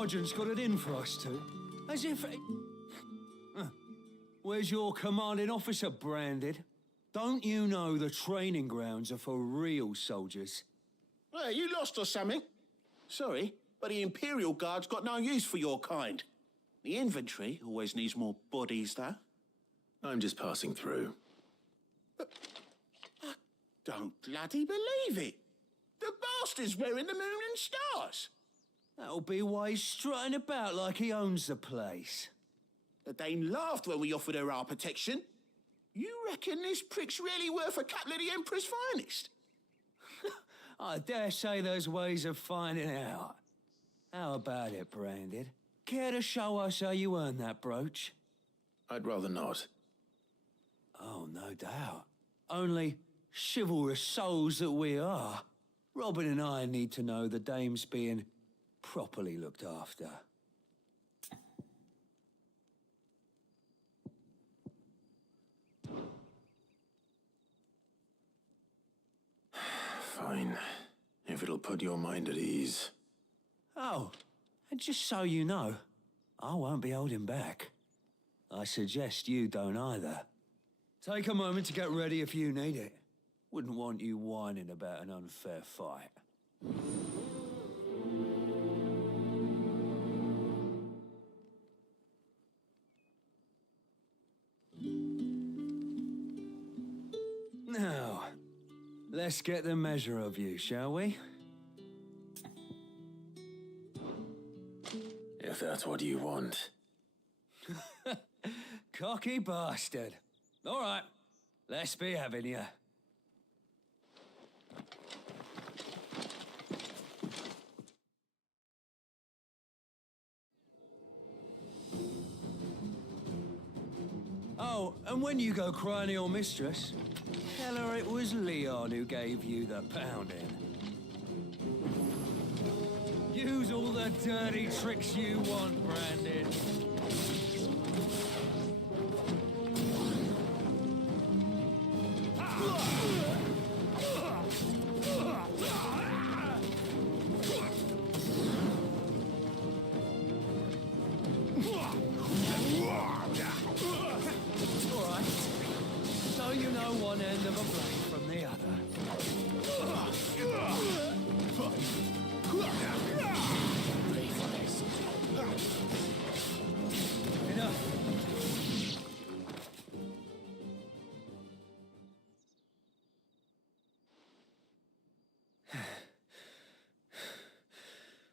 sergeant's got it in for us two. As if... Where's your commanding officer, Branded? Don't you know the training grounds are for real soldiers? Hey, you lost or something? Sorry, but the Imperial Guard's got no use for your kind. The infantry always needs more bodies, though. I'm just passing through. But I don't bloody believe it. The bastard's wearing the moon and stars. That'll be why he's strutting about like he owns the place. The Dane laughed when we offered her our protection. You reckon this prick's really worth a couple of the Emperor's finest? I dare say there's ways of finding out. How about it, Branded? Care to show us how you earned that brooch? I'd rather not. Oh, no doubt. Only chivalrous souls that we are. Robin and I need to know the dame's being properly looked after. Fine. If it'll put your mind at ease. Oh, and just so you know, I won't be holding back. I suggest you don't either. Take a moment to get ready if you need it. Wouldn't want you whining about an unfair fight. Now, let's get the measure of you, shall we? If that's what you want. Cocky bastard. All right, let's be having you. Oh, and when you go crying to your mistress, tell her it was Leon who gave you the pounding. Use all the dirty tricks you want, Brandon. So you know one end of a blade from the other. Enough.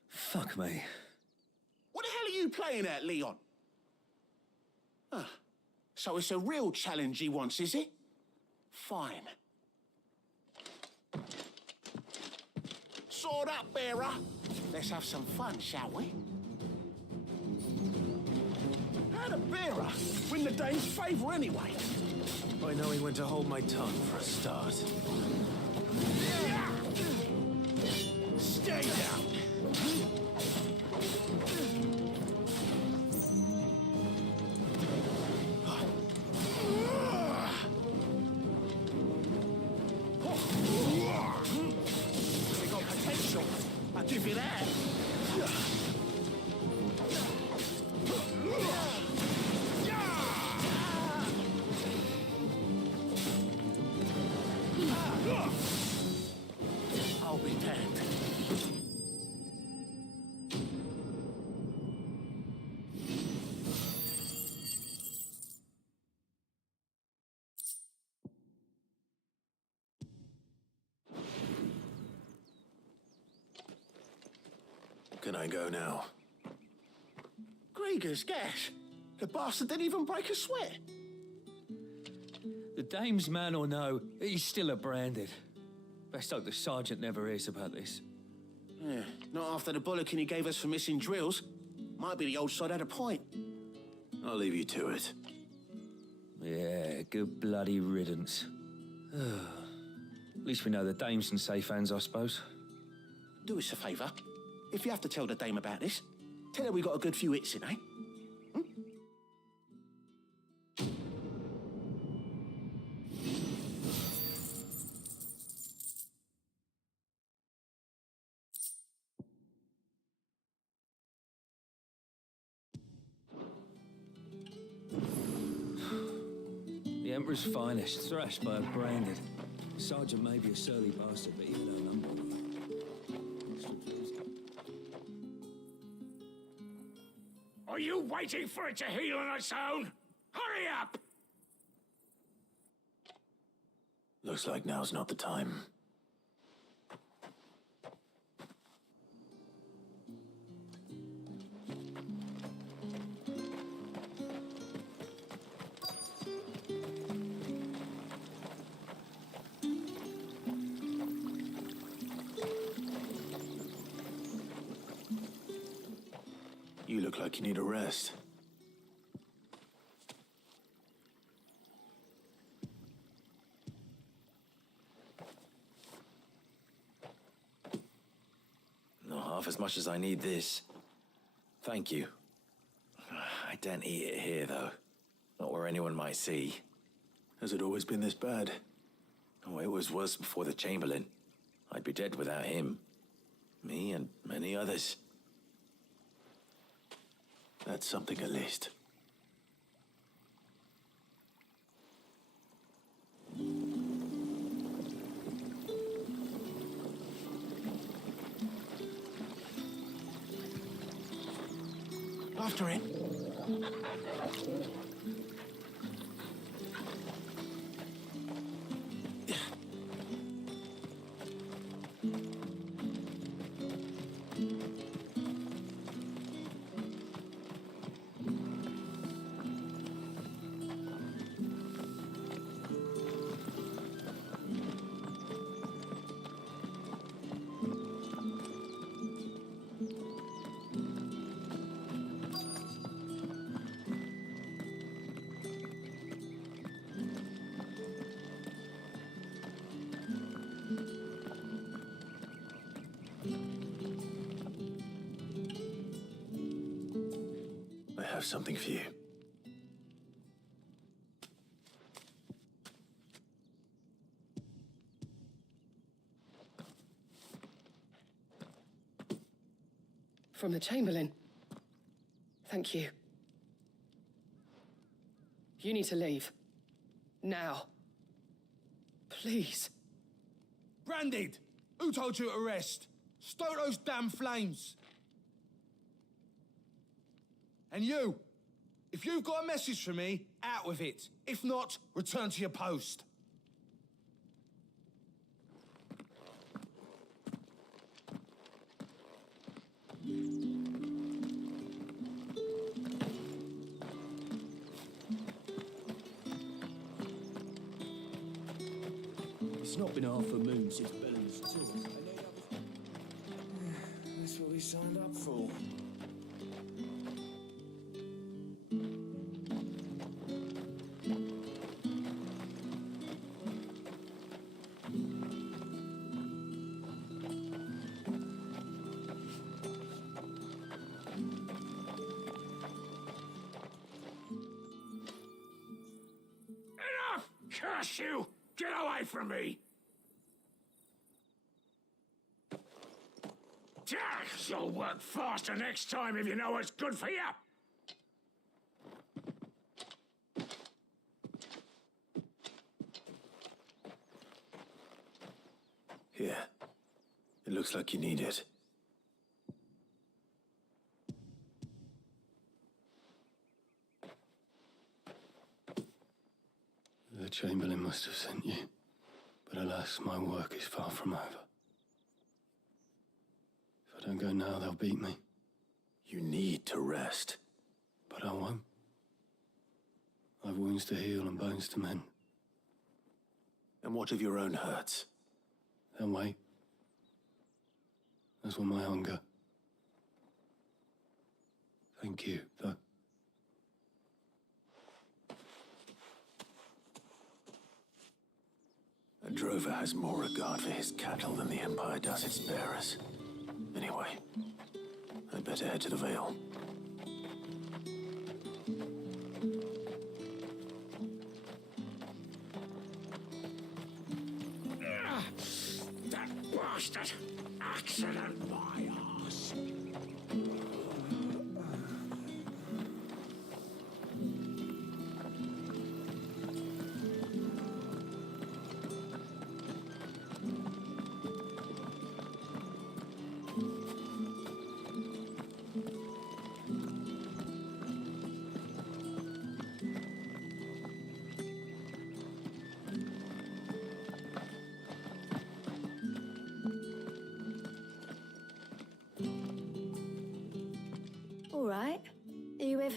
Fuck me. What the hell are you playing at, Leon? So it's a real challenge he wants, is it? Fine. Sword up, bearer. Let's have some fun, shall we? How'd a bearer win the Dane's favour anyway? By knowing when to hold my tongue for a start. Stay down. We got potential. I'll give you that. I'll be damned. Can I go now? Grieger's gas. The bastard didn't even break a sweat. The dame's man or no, he's still a Branded. Best hope the sergeant never hears about this. Yeah, not after the bollocking he gave us for missing drills. Might be the old sod had a point. I'll leave you to it. Yeah, good bloody riddance. At least we know the dame's in safe hands, I suppose. Do us a favour. If you have to tell the dame about this, tell her we got a good few hits in, eh? Emperor's finest, thrashed by a branded. Sergeant may be a surly bastard, but he had no number. Are you waiting for it to heal on its own? Hurry up! Looks like now's not the time. You look like you need a rest. Not half as much as I need this. Thank you. I don't eat it here, though. Not where anyone might see. Has it always been this bad? Oh, it was worse before the Chamberlain. I'd be dead without him. Me and many others. That's something at least. After it. I have something for you. From the Chamberlain. Thank you. You need to leave. Now. Please. Branded! Who told you to rest? Stoke those damn flames! And you, if you've got a message for me, out with it. If not, return to your post. It's not been half a moon since Bellen's tour. That's what we signed up for. Enough! Curse you! Get away from me! You'll work faster next time if you know what's good for you! Here. It looks like you need it. The Chamberlain must have sent you, but alas, my work is far from over. If I don't go now, they'll beat me. You need to rest. But I won't. I've wounds to heal and bones to mend. And what of your own hurts? They'll wait. As will my hunger. Thank you, though. A drover has more regard for his cattle than the Empire does its bearers. Anyway, I'd better head to the Vale. That bastard! Accident, my ass!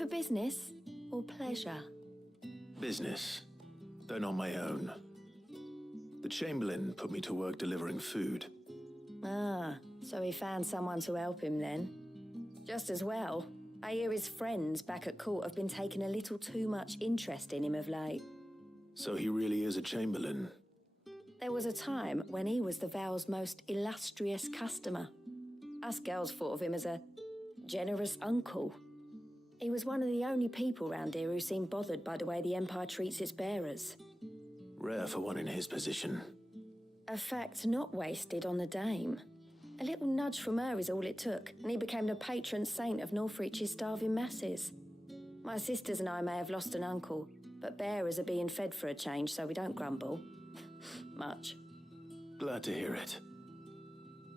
for business or pleasure? Business, though not my own. The Chamberlain put me to work delivering food. Ah, so he found someone to help him then. Just as well. I hear his friends back at court have been taking a little too much interest in him of late. So he really is a Chamberlain. There was a time when he was the Vale's most illustrious customer. Us girls thought of him as a generous uncle. He was one of the only people round here who seemed bothered by the way the Empire treats its bearers. Rare for one in his position. A fact not wasted on the Dame. A little nudge from her is all it took, and he became the patron saint of Northreach's starving masses. My sisters and I may have lost an uncle, but bearers are being fed for a change, so we don't grumble. Much. Glad to hear it.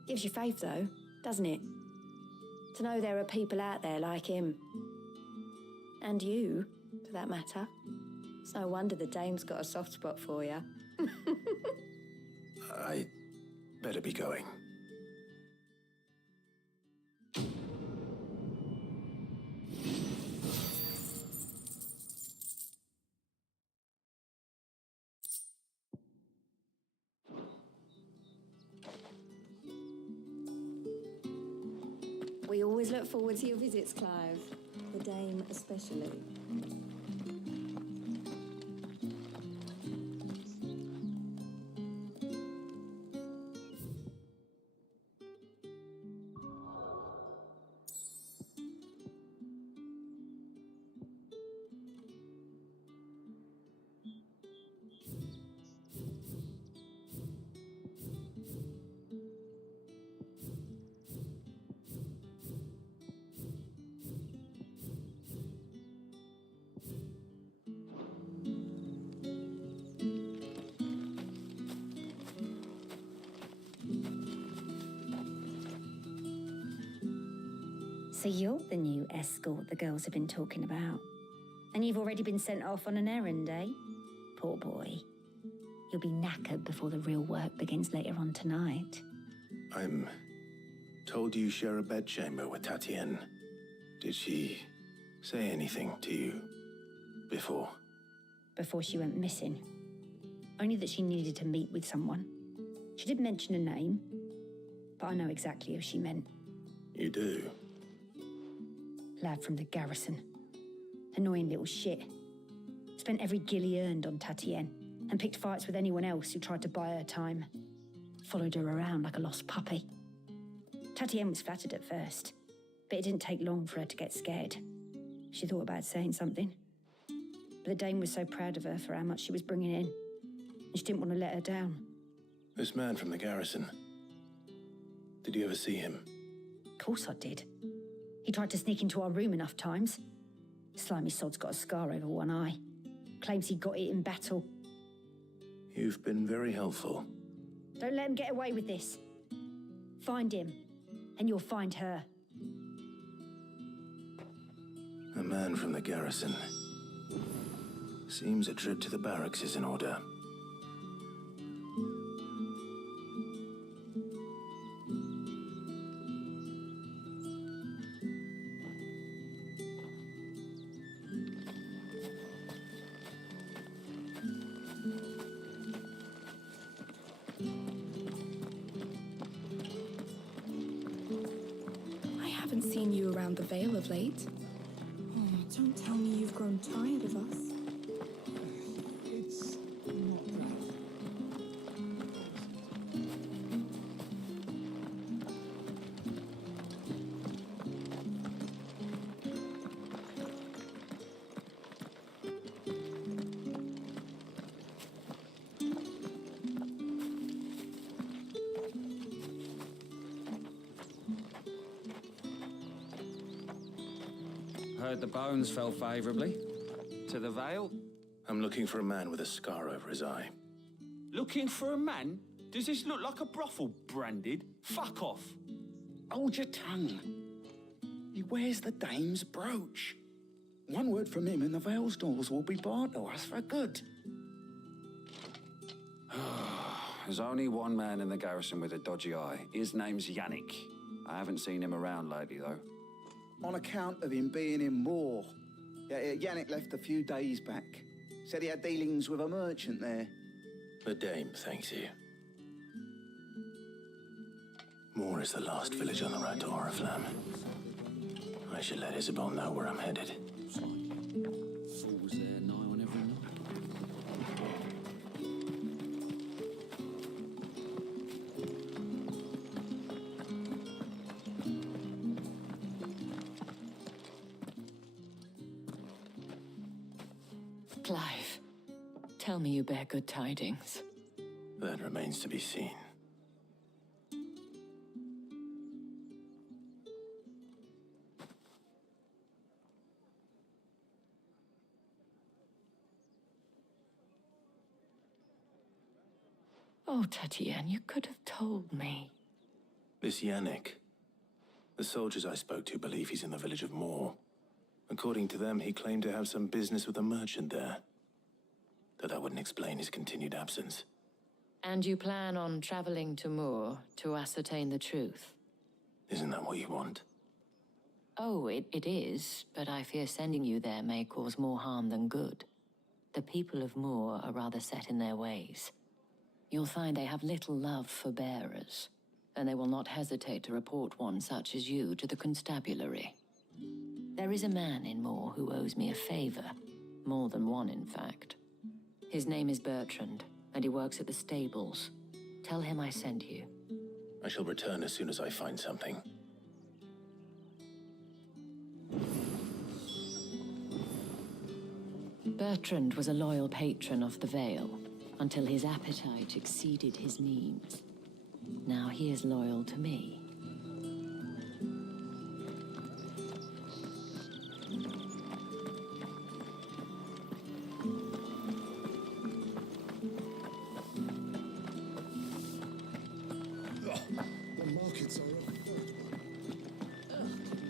Gives you faith, though, doesn't it? To know there are people out there like him. And you, for that matter. It's no wonder the Dame's got a soft spot for you. I better be going. We always look forward to your visits, Clive. The Dame especially. So you're the new escort the girls have been talking about. And you've already been sent off on an errand, eh? Poor boy. You'll be knackered before the real work begins later on tonight. I'm told you share a bedchamber with Tatienne. Did she say anything to you before? Before she went missing. Only that she needed to meet with someone. She didn't mention a name, but I know exactly who she meant. You do? Lad from the garrison. Annoying little shit. Spent every gil he earned on Tatienne and picked fights with anyone else who tried to buy her time. Followed her around like a lost puppy. Tatienne was flattered at first, but it didn't take long for her to get scared. She thought about saying something. But the Dame was so proud of her for how much she was bringing in, and she didn't want to let her down. This man from the garrison. Did you ever see him? Of course I did. He tried to sneak into our room enough times. Slimy sod's got a scar over one eye. Claims he got it in battle. You've been very helpful. Don't let him get away with this. Find him, and you'll find her. A man from the garrison. Seems a trip to the barracks is in order. I haven't seen you around the Vale of late. Oh, don't tell me you've grown tired of us. It's not that. Heard the bones fell favourably. To the Vale? I'm looking for a man with a scar over his eye. Looking for a man? Does this look like a brothel branded? Fuck off. Hold your tongue. He wears the Dame's brooch. One word from him and the Vale's doors will be barred to us for good. There's only one man in the garrison with a dodgy eye. His name's Yannick. I haven't seen him around lately, though. On account of him being in war. Yannick left a few days back. Said he had dealings with a merchant there. The dame thanks you. Moore is the last village on the road to Oriflamme. I should let Isabel know where I'm headed. Clive, tell me you bear good tidings. That remains to be seen. Oh, Tatienne, you could have told me. This Yannick. The soldiers I spoke to believe he's in the village of Moore. According to them, he claimed to have some business with a merchant there. Though that wouldn't explain his continued absence. And you plan on traveling to Moore to ascertain the truth? Isn't that what you want? Oh, it is, but I fear sending you there may cause more harm than good. The people of Moore are rather set in their ways. You'll find they have little love for bearers, and they will not hesitate to report one such as you to the constabulary. There is a man in Moore who owes me a favor. More than one, in fact. His name is Bertrand, and he works at the stables. Tell him I sent you. I shall return as soon as I find something. Bertrand was a loyal patron of the Vale, until his appetite exceeded his means. Now he is loyal to me. The markets are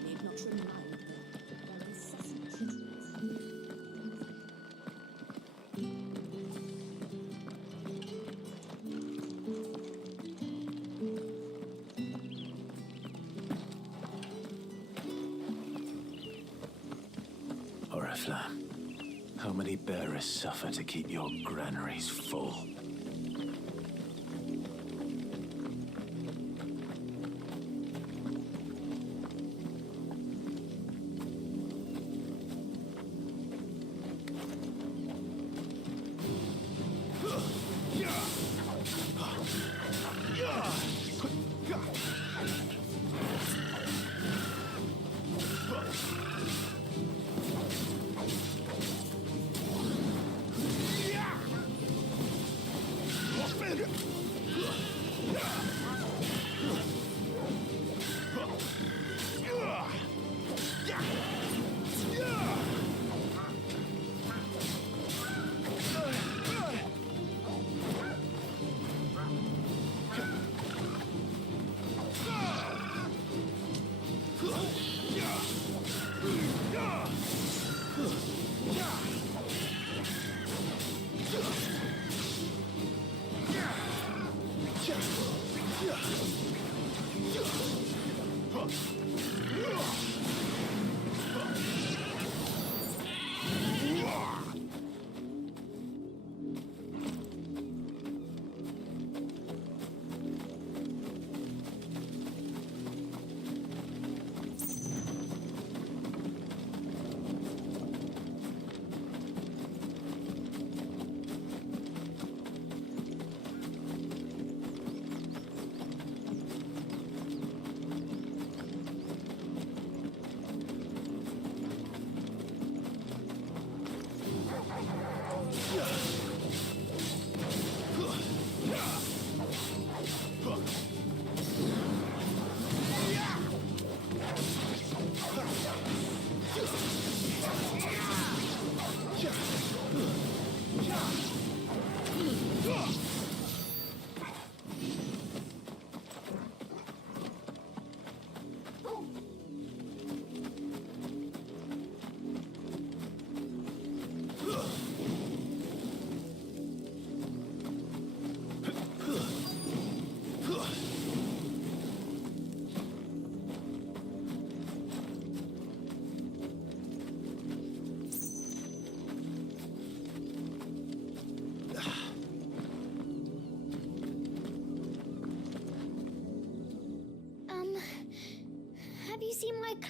Need not remind them. Their incessant treatment. Oriflamme, how many bearers suffer to keep your granaries full?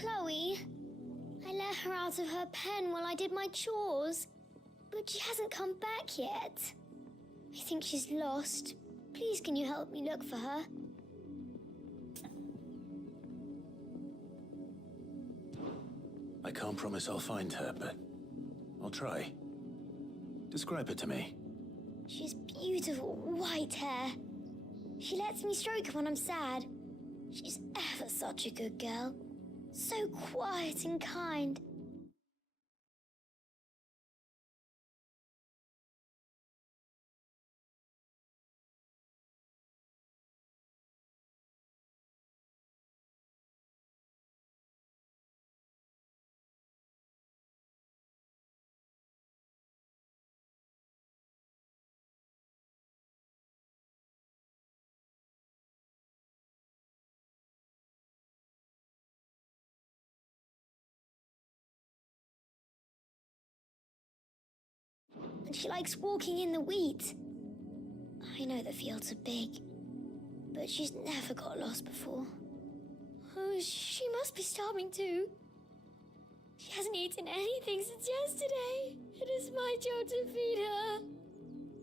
Chloe. I let her out of her pen while I did my chores, but she hasn't come back yet. I think she's lost. Please, can you help me look for her? I can't promise I'll find her, but I'll try. Describe her to me. She has beautiful white hair. She lets me stroke her when I'm sad. She's ever such a good girl. So quiet and kind. And she likes walking in the wheat. I know the fields are big, but she's never got lost before. Oh, she must be starving too. She hasn't eaten anything since yesterday. It is my job to feed her.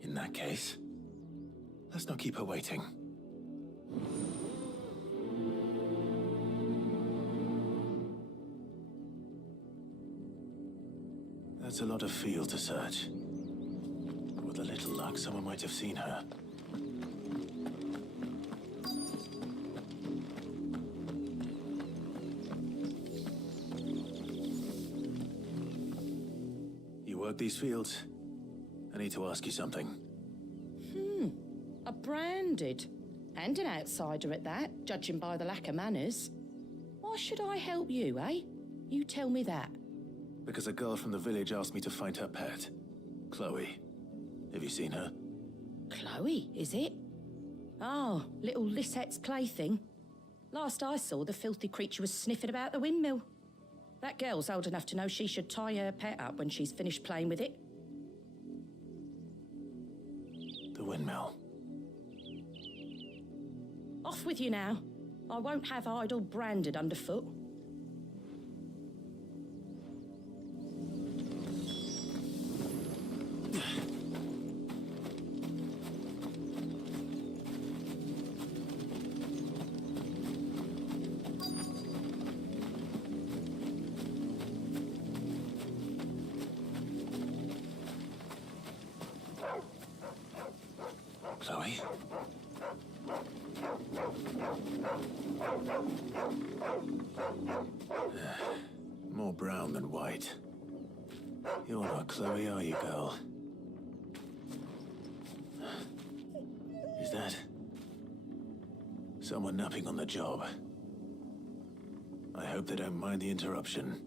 In that case, let's not keep her waiting. That's a lot of field to search. With a little luck, someone might have seen her. You work these fields? I need to ask you something. A branded. And an outsider at that, judging by the lack of manners. Why should I help you, eh? You tell me that. Because a girl from the village asked me to find her pet, Chloe. Have you seen her? Chloe, is it? Oh, little Lisette's plaything. Last I saw, the filthy creature was sniffing about the windmill. That girl's old enough to know she should tie her pet up when she's finished playing with it. The windmill. Off with you now. I won't have idle branded underfoot. Chloe? More brown than white. You're not Chloe, are you, girl? Is that someone napping on the job? I hope they don't mind the interruption.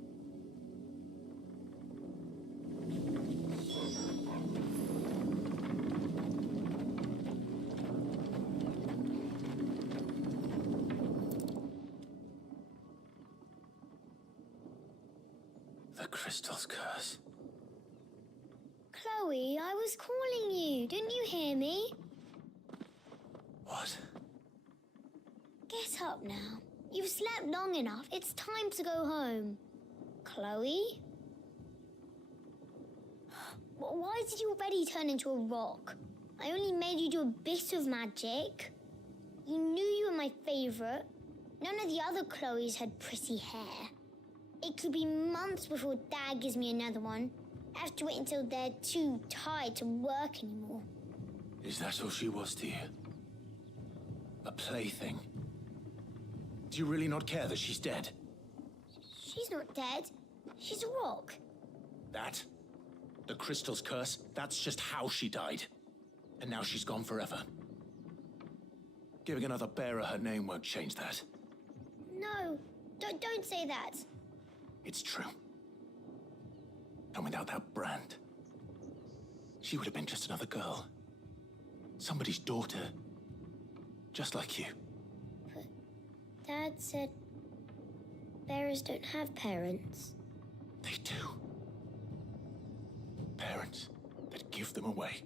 The crystal's curse. Chloe, I was calling you. Didn't you hear me? What? Get up now. You've slept long enough. It's time to go home. Chloe? Why did you already turn into a rock? I only made you do a bit of magic. You knew you were my favorite. None of the other Chloes had pretty hair. It could be months before Dad gives me another one. I have to wait until they're too tired to work anymore. Is that all she was to you? A plaything? Do you really not care that she's dead? She's not dead. She's a rock. That? The crystal's curse? That's just how she died. And now she's gone forever. Giving another bearer her name won't change that. No, don't say that. It's true. And without that brand, she would have been just another girl. Somebody's daughter. Just like you. But Dad said bearers don't have parents. They do. Parents that give them away.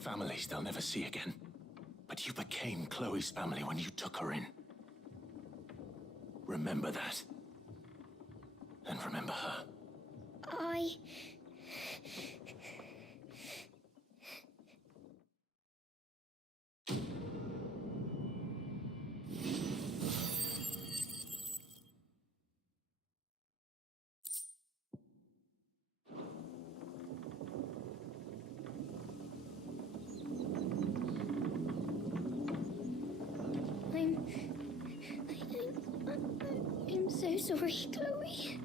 Families they'll never see again. But you became Chloe's family when you took her in. Remember that. And remember her. I'm so sorry, Chloe.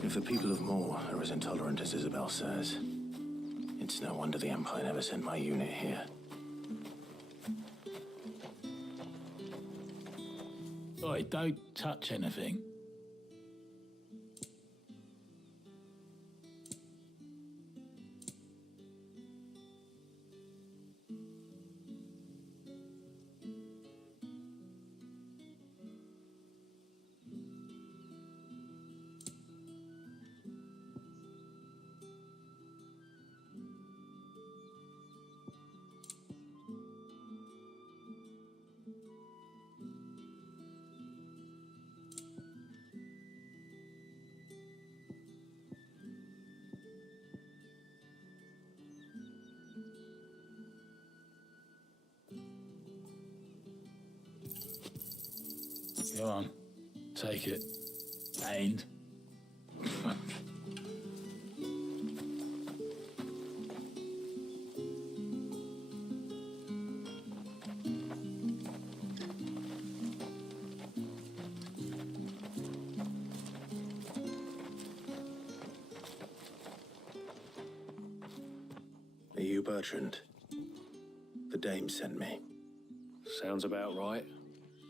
If the people of Moor are as intolerant as Isabel says, it's no wonder the Empire never sent my unit here. Oi, don't touch anything. Go on, take it. And Are you Bertrand? The dame sent me. Sounds about right.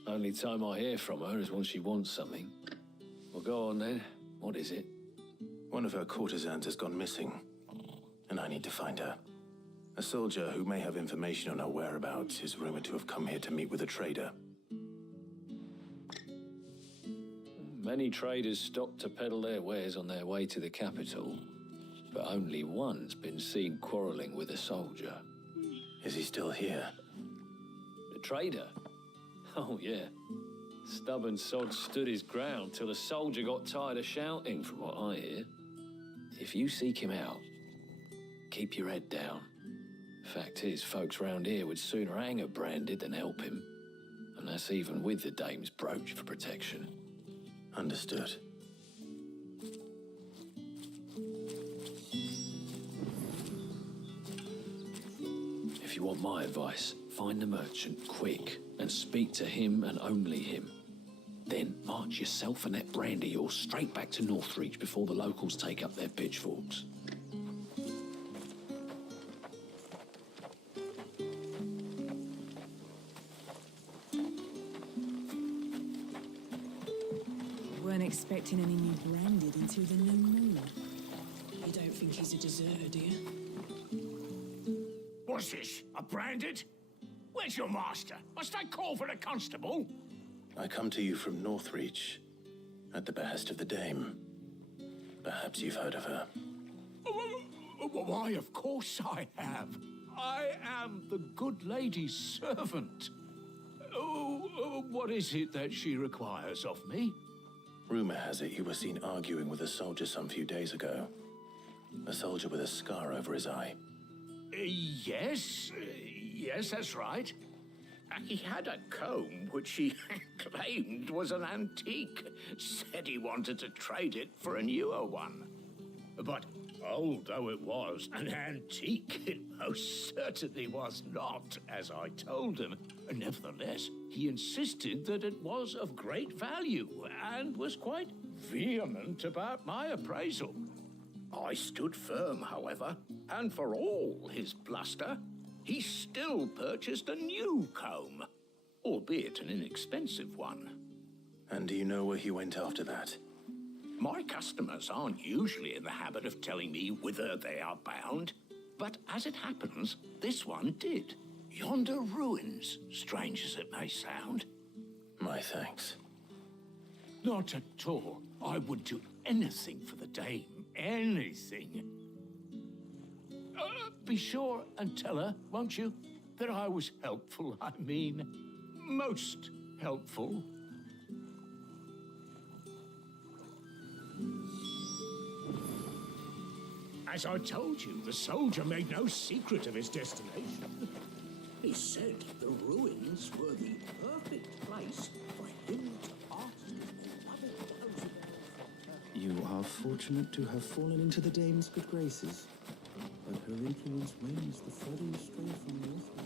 Only time I hear from her is when she wants something. Well, go on then. What is it? One of her courtesans has gone missing, and I need to find her. A soldier who may have information on her whereabouts is rumored to have come here to meet with a trader. Many traders stop to peddle their wares on their way to the capital, but only one's been seen quarreling with a soldier. Is he still here? The trader? Oh, yeah. Stubborn sod stood his ground till the soldier got tired of shouting, from what I hear. If you seek him out, keep your head down. Fact is, folks round here would sooner hang a branded than help him. And that's even with the dame's brooch for protection. Understood. If you want my advice, find the merchant quick and speak to him and only him. Then march yourself and that brand of yours straight back to Northreach before the locals take up their pitchforks. Weren't expecting any new branded until the new moon. You don't think he's a deserter, do you? What's this? A branded? Where's your master? Must I call for the constable? I come to you from Northreach, at the behest of the dame. Perhaps you've heard of her. Why, of course I have. I am the good lady's servant. What is it that she requires of me? Rumor has it you were seen arguing with a soldier some few days ago. A soldier with a scar over his eye. Yes, that's right. He had a comb which he claimed was an antique. Said he wanted to trade it for a newer one. But old though it was, an antique it most certainly was not, as I told him. Nevertheless, he insisted that it was of great value and was quite vehement about my appraisal. I stood firm, however, and for all his bluster, he still purchased a new comb, albeit an inexpensive one. And do you know where he went after that? My customers aren't usually in the habit of telling me whither they are bound, but as it happens, this one did. Yonder ruins, strange as it may sound. My thanks. Not at all. I would do anything for the dame. Anything. Be sure and tell her, won't you, that I was helpful. I mean, most helpful. As I told you, the soldier made no secret of his destination. He said the ruins were the perfect place for him to ask his beloved those. You are fortunate to have fallen into the dame's good graces, but her influence wanes the further you stray from Northwich.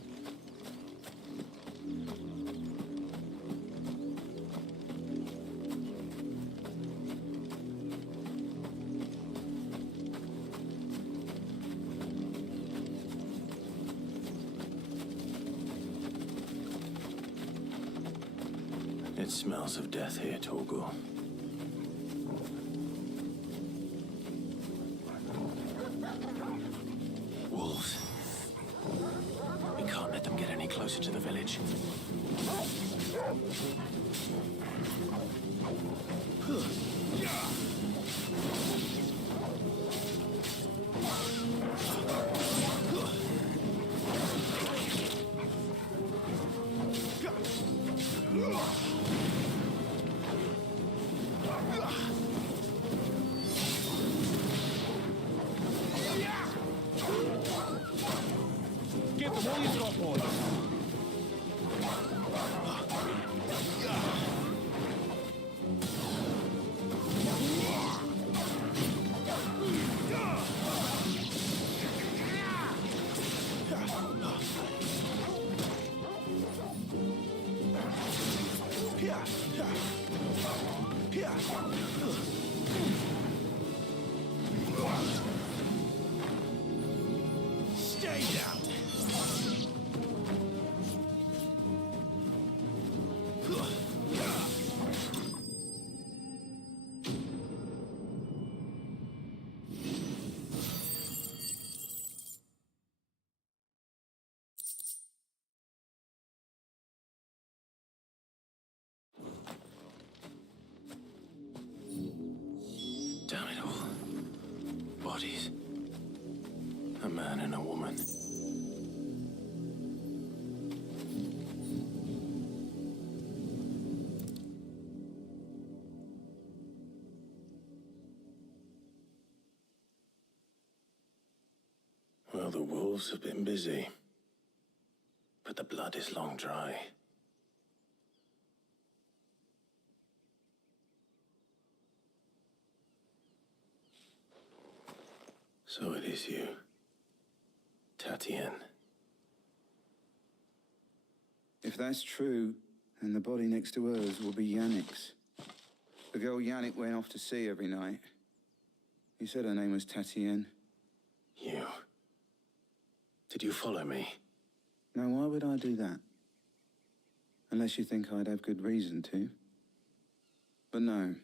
It smells of death here, Torgul. Wolves. We can't let them get any closer to the village. Give them all you've got, boys. Stay down. Damn it all. Bodies. A man and a woman. Well, the wolves have been busy. But the blood is long dry. So it is you, Tatienne. If that's true, then the body next to hers will be Yannick's. The girl Yannick went off to see every night. He said her name was Tatienne. You. Did you follow me? Now, why would I do that? Unless you think I'd have good reason to. But no.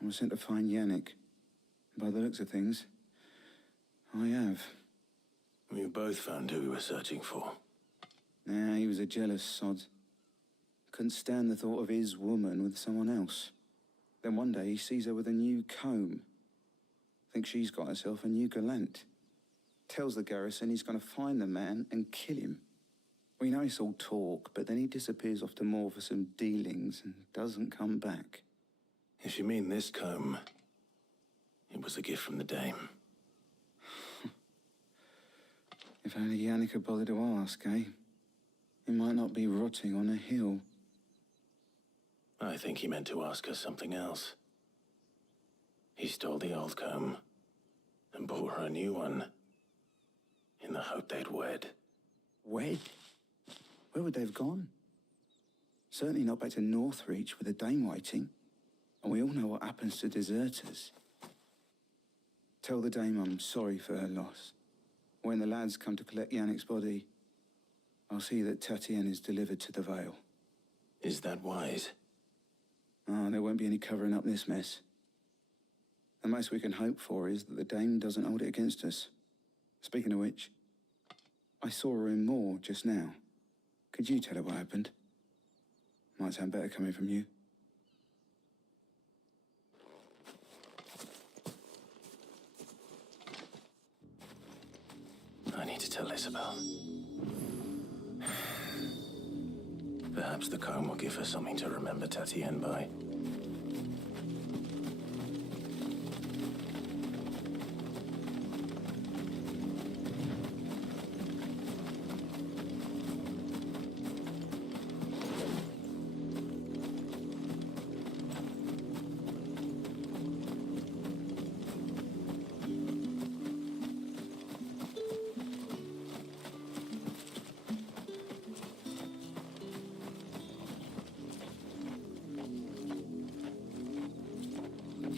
I was sent to find Yannick. By the looks of things, I have. We both found who we were searching for. Nah, he was a jealous sod. Couldn't stand the thought of his woman with someone else. Then one day he sees her with a new comb. Thinks she's got herself a new gallant. Tells the garrison he's going to find the man and kill him. We know it's all talk, but then he disappears off to Moor for some dealings and doesn't come back. If you mean this comb, it was a gift from the dame. If only Yannick had bothered to ask, eh? He might not be rotting on a hill. I think he meant to ask her something else. He stole the old comb and bought her a new one in the hope they'd wed. Wed? Where would they have gone? Certainly not back to Northreach with a dame waiting. And we all know what happens to deserters. Tell the dame I'm sorry for her loss. When the lads come to collect Yannick's body, I'll see that Tatienne is delivered to the Vale. Is that wise? Ah, there won't be any covering up this mess. The most we can hope for is that the dame doesn't hold it against us. Speaking of which, I saw her in Moor just now. Could you tell her what happened? Might sound better coming from you. I need to tell Isabel. Perhaps the comb will give her something to remember Tatienne by.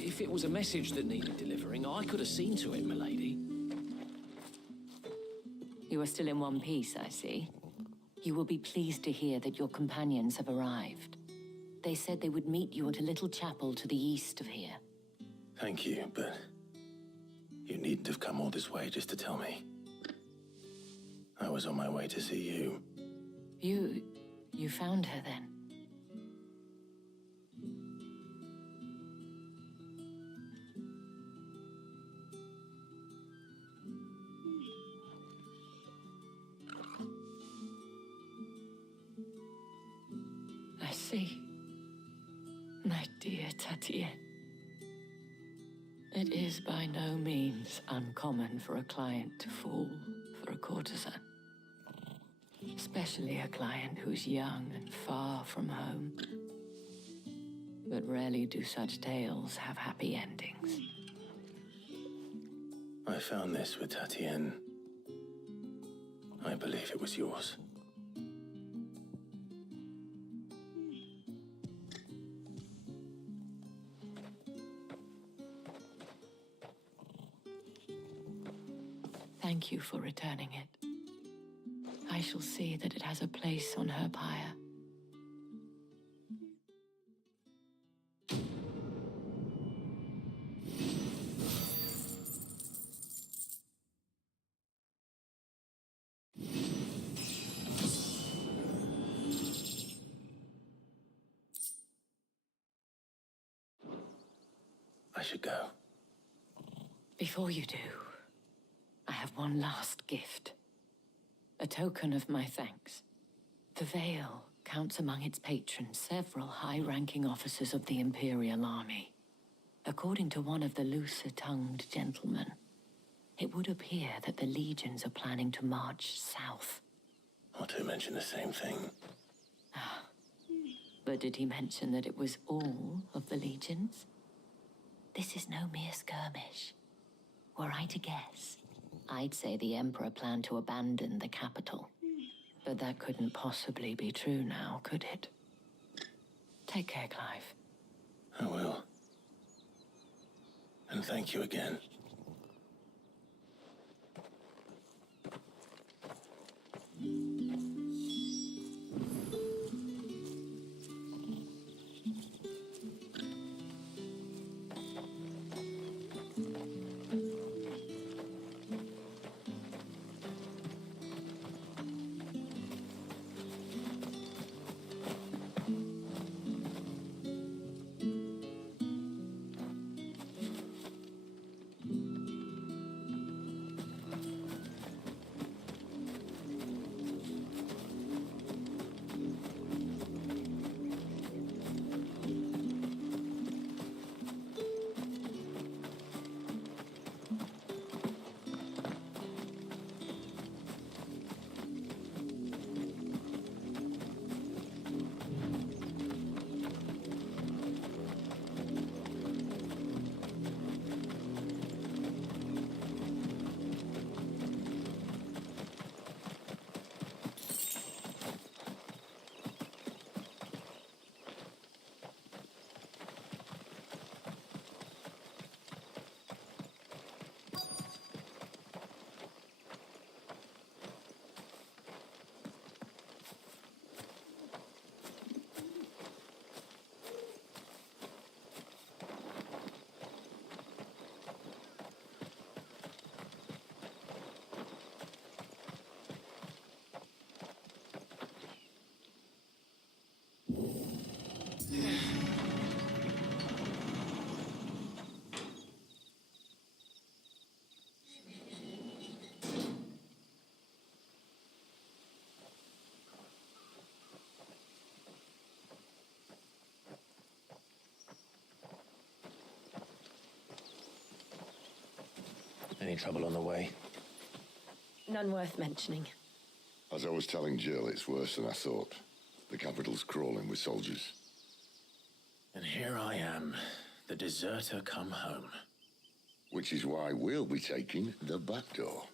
If it was a message that needed delivering, I could have seen to it, milady. You are still in one piece, I see. You will be pleased to hear that your companions have arrived. They said they would meet you at a little chapel to the east of here. Thank you, but you needn't have come all this way just to tell me. I was on my way to see you. You found her then? I see. My dear Tatienne. It is by no means uncommon for a client to fall for a courtesan. Especially a client who's young and far from home. But rarely do such tales have happy endings. I found this with Tatienne. I believe it was yours. Thank you for returning it. I shall see that it has a place on her pyre. I should go. Before you do, I have one last gift. A token of my thanks. The Vale counts among its patrons several high-ranking officers of the Imperial Army. According to one of the looser-tongued gentlemen, it would appear that the legions are planning to march south. Or to mention the same thing. But did he mention that it was all of the legions? This is no mere skirmish. Were I to guess, I'd say the Emperor planned to abandon the capital. But that couldn't possibly be true now, could it? Take care, Clive. I will. And thank you again. Any trouble on the way? None worth mentioning. As I was telling Jill, it's worse than I thought. The capital's crawling with soldiers. And here I am, the deserter come home. Which is why we'll be taking the back door.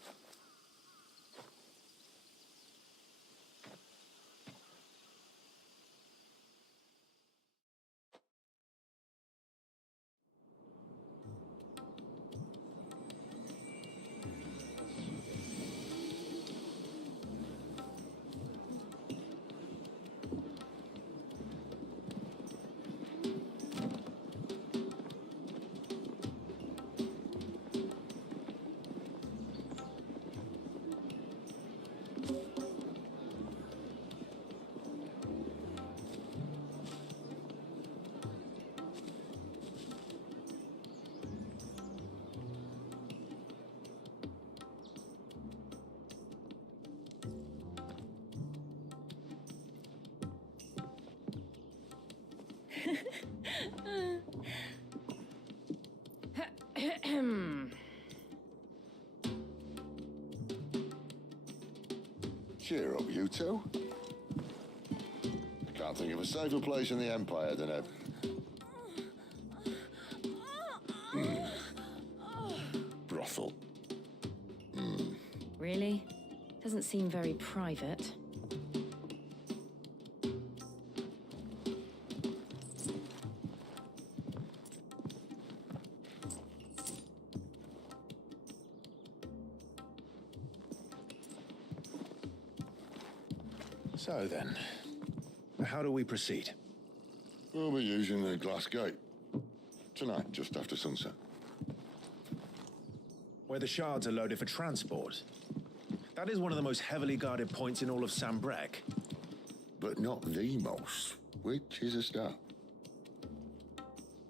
Cheer up, you two. I can't think of a safer place in the Empire than a... brothel. Really? Doesn't seem very private. So then, how do we proceed? We'll be using the glass gate. Tonight, just after sunset. Where the shards are loaded for transport. That is one of the most heavily guarded points in all of Sambrek. But not the most, which is a start.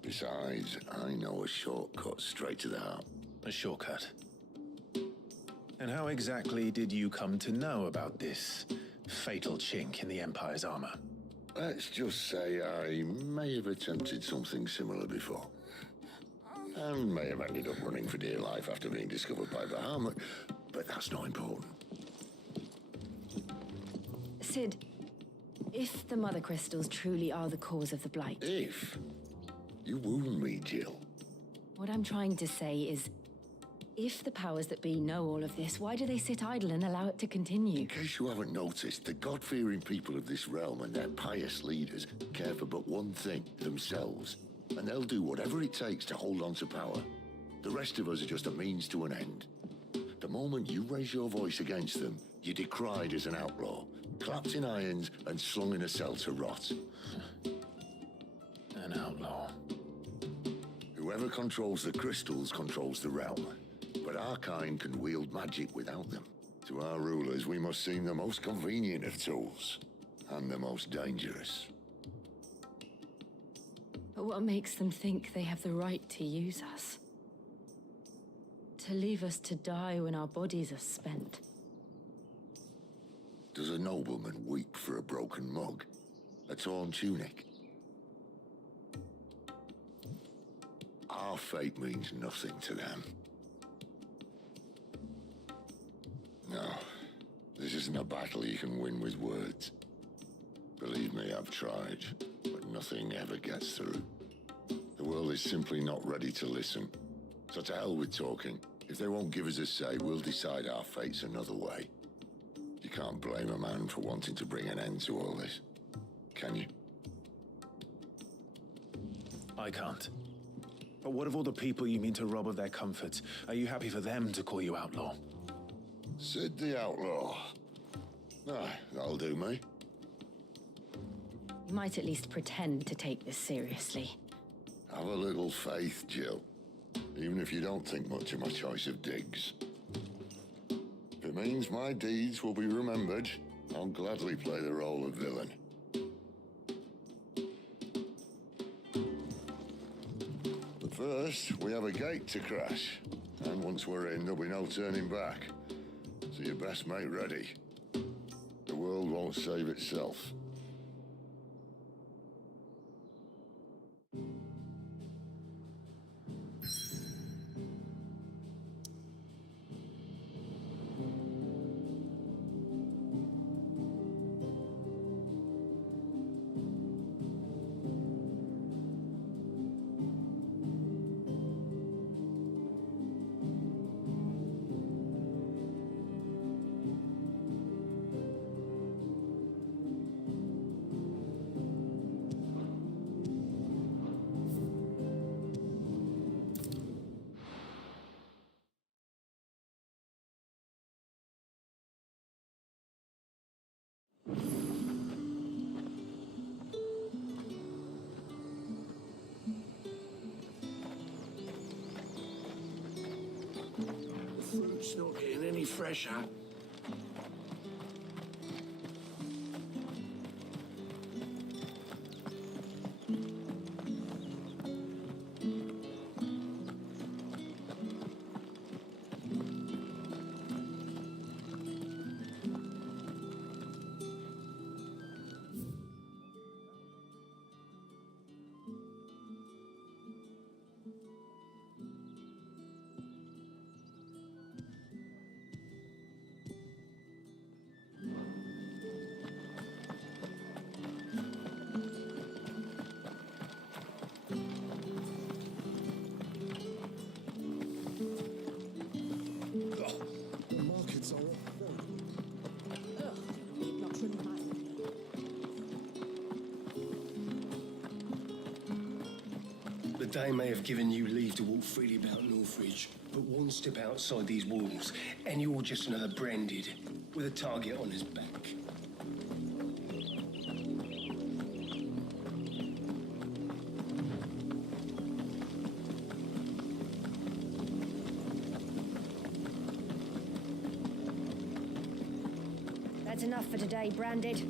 Besides, I know a shortcut straight to the heart. A shortcut? And how exactly did you come to know about this fatal chink in the Empire's armor? Let's just say I may have attempted something similar before. And may have ended up running for dear life after being discovered by Bahamut, but that's not important. Sid, if the Mother Crystals truly are the cause of the Blight... If? You wound me, Jill. What I'm trying to say is, if the powers that be know all of this, why do they sit idle and allow it to continue? In case you haven't noticed, the God-fearing people of this realm and their pious leaders care for but one thing, themselves. And they'll do whatever it takes to hold on to power. The rest of us are just a means to an end. The moment you raise your voice against them, you're decried as an outlaw, clapped in irons and slung in a cell to rot. An outlaw. Whoever controls the crystals controls the realm. But our kind can wield magic without them. To our rulers, we must seem the most convenient of tools, and the most dangerous. But what makes them think they have the right to use us? To leave us to die when our bodies are spent? Does a nobleman weep for a broken mug? A torn tunic? Our fate means nothing to them. No, this isn't a battle you can win with words. Believe me, I've tried, but nothing ever gets through. The world is simply not ready to listen. So to hell with talking. If they won't give us a say, we'll decide our fates another way. You can't blame a man for wanting to bring an end to all this, can you? I can't. But what of all the people you mean to rob of their comforts? Are you happy for them to call you outlaw? Sid the Outlaw. Ah, that'll do me. You might at least pretend to take this seriously. Have a little faith, Jill. Even if you don't think much of my choice of digs. If it means my deeds will be remembered, I'll gladly play the role of villain. But first, we have a gate to crash. And once we're in, there'll be no turning back. So you best make ready. The world won't save itself. It's not getting any fresher. The Dame may have given you leave to walk freely about Northridge, but one step outside these walls, and you're just another branded with a target on his back. That's enough for today, Branded.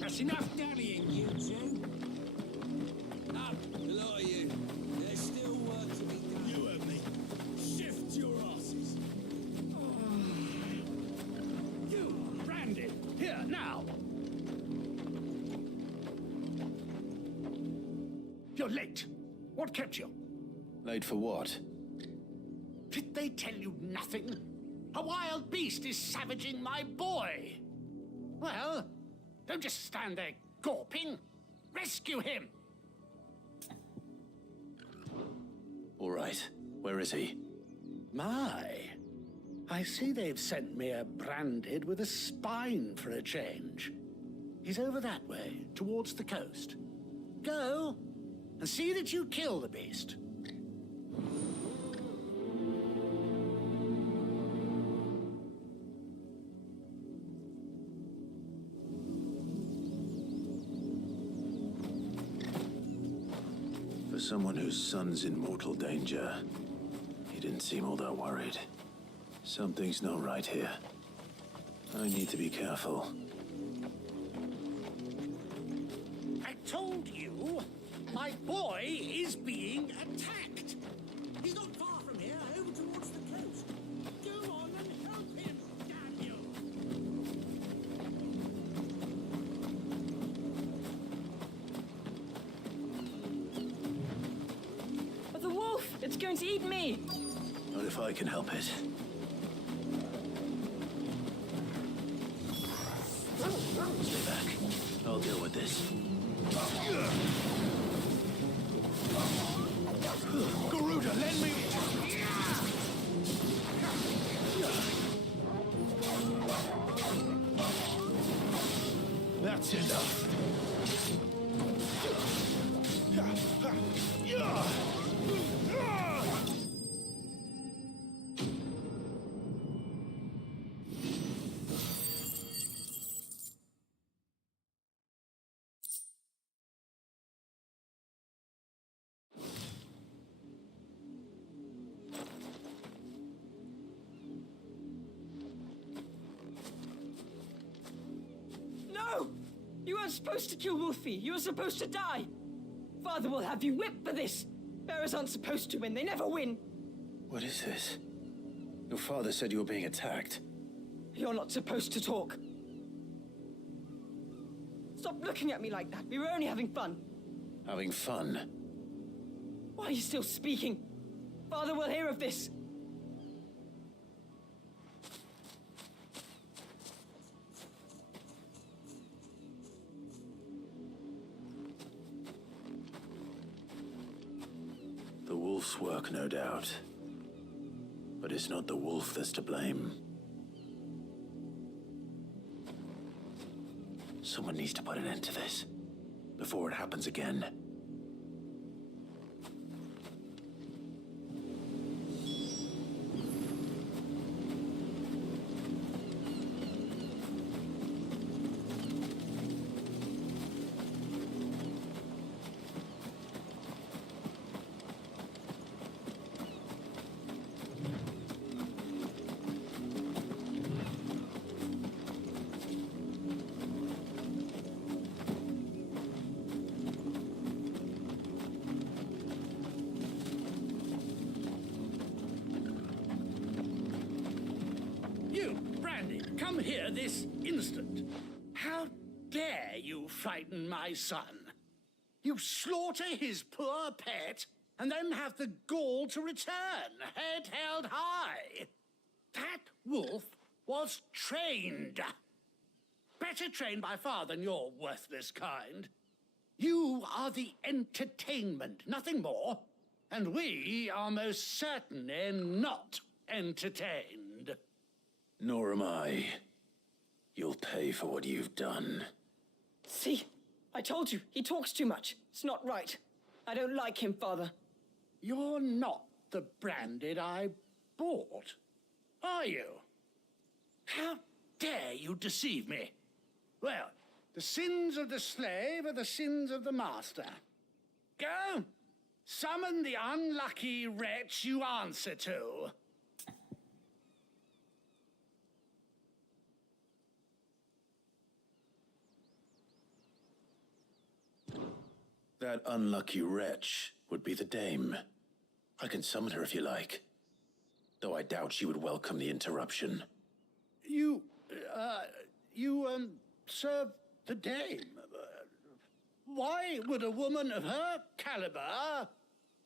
That's enough dallying, you two. Up, the lot of you. There's still work to be done. You and me. Shift your asses. You, Branded, here, now. You're late. What kept you? Late for what? Did they tell you nothing? A wild beast is savaging my boy. Well, don't just stand there gawping. Rescue him. All right. Where is he? My, I see they've sent me a Branded with a spine for a change. He's over that way, towards the coast. Go, and see that you kill the beast. For someone whose son's in mortal danger, he didn't seem all that worried. Something's not right here. I need to be careful. I told you, my boy is being attacked. He's not far from here, over towards the coast. Go on and help him, damn you! But the wolf! It's going to eat me! Not if I can help it. Stay back. I'll deal with this. Garuda, lend me... That's enough. No! You weren't supposed to kill Wolfie. You were supposed to die. Father will have you whipped for this. Bearers aren't supposed to win. They never win. What is this? Your father said you were being attacked. You're not supposed to talk. Stop looking at me like that. We were only having fun. Having fun? Why are you still speaking? Father will hear of this. The wolf's work, no doubt. But it's not the wolf that's to blame. Someone needs to put an end to this before it happens again. Branded, come here this instant. How dare you frighten my son? You slaughter his poor pet, and then have the gall to return, head held high. That wolf was trained. Better trained by far than your worthless kind. You are the entertainment, nothing more. And we are most certainly not entertained. Nor am I. You'll pay for what you've done. See? I told you, he talks too much. It's not right. I don't like him, Father. You're not the Branded I bought, are you? How dare you deceive me? Well, the sins of the slave are the sins of the master. Go, summon the unlucky wretch you answer to. That unlucky wretch would be the dame. I can summon her if you like. Though I doubt she would welcome the interruption. You serve the dame. Why would a woman of her caliber...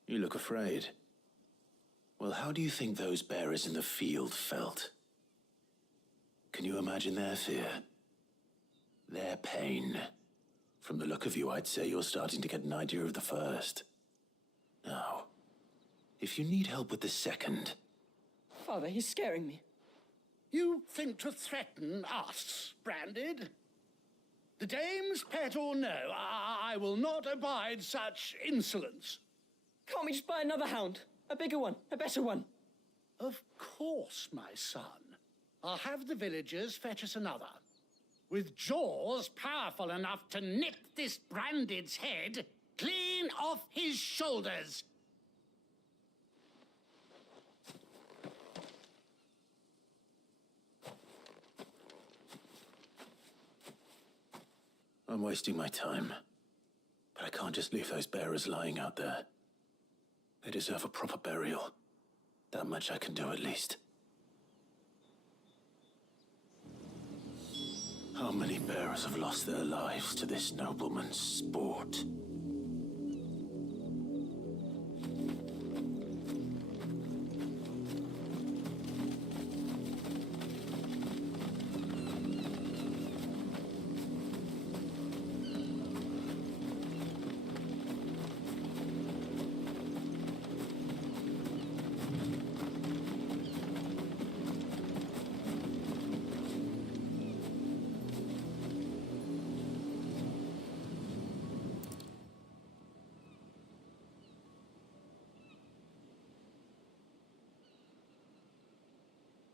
You look afraid. Well, how do you think those bearers in the field felt? Can you imagine their fear? Their pain? From the look of you, I'd say you're starting to get an idea of the first. Now, if you need help with the second... Father, he's scaring me. You think to threaten us, Branded? The dame's pet or no, I will not abide such insolence. Can't we just buy another hound? A bigger one, a better one. Of course, my son. I'll have the villagers fetch us another. With jaws powerful enough to nip this Branded's head clean off his shoulders. I'm wasting my time. But I can't just leave those bearers lying out there. They deserve a proper burial. That much I can do at least. How many bearers have lost their lives to this nobleman's sport?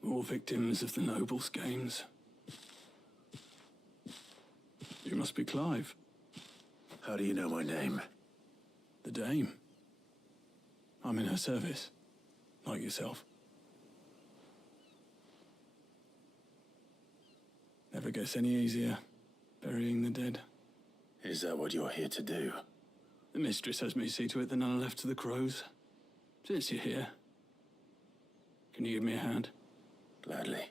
More victims of the nobles' games. You must be Clive. How do you know my name? The Dame. I'm in her service, like yourself. Never gets any easier, burying the dead. Is that what you're here to do? The mistress has me see to it that none are left to the crows. Since you're here, can you give me a hand? Gladly.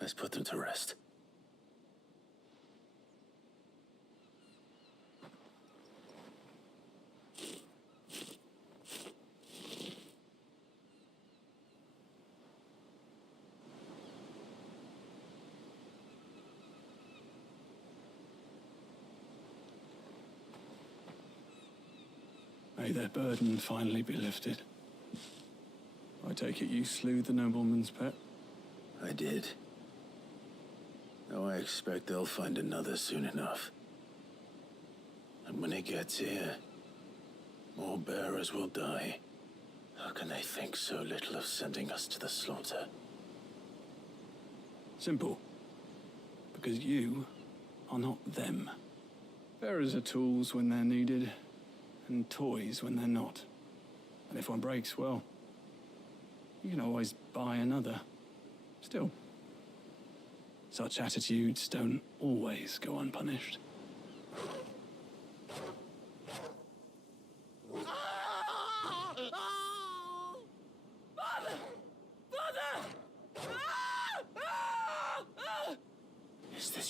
Let's put them to rest. May their burden finally be lifted. I take it you slew the nobleman's pet? I did. Though I expect they'll find another soon enough. And when it gets here, more bearers will die. How can they think so little of sending us to the slaughter? Simple. Because you are not them. Bearers are tools when they're needed, and toys when they're not. And if one breaks, well, you can always buy another. Still, such attitudes don't always go unpunished. Father! Father!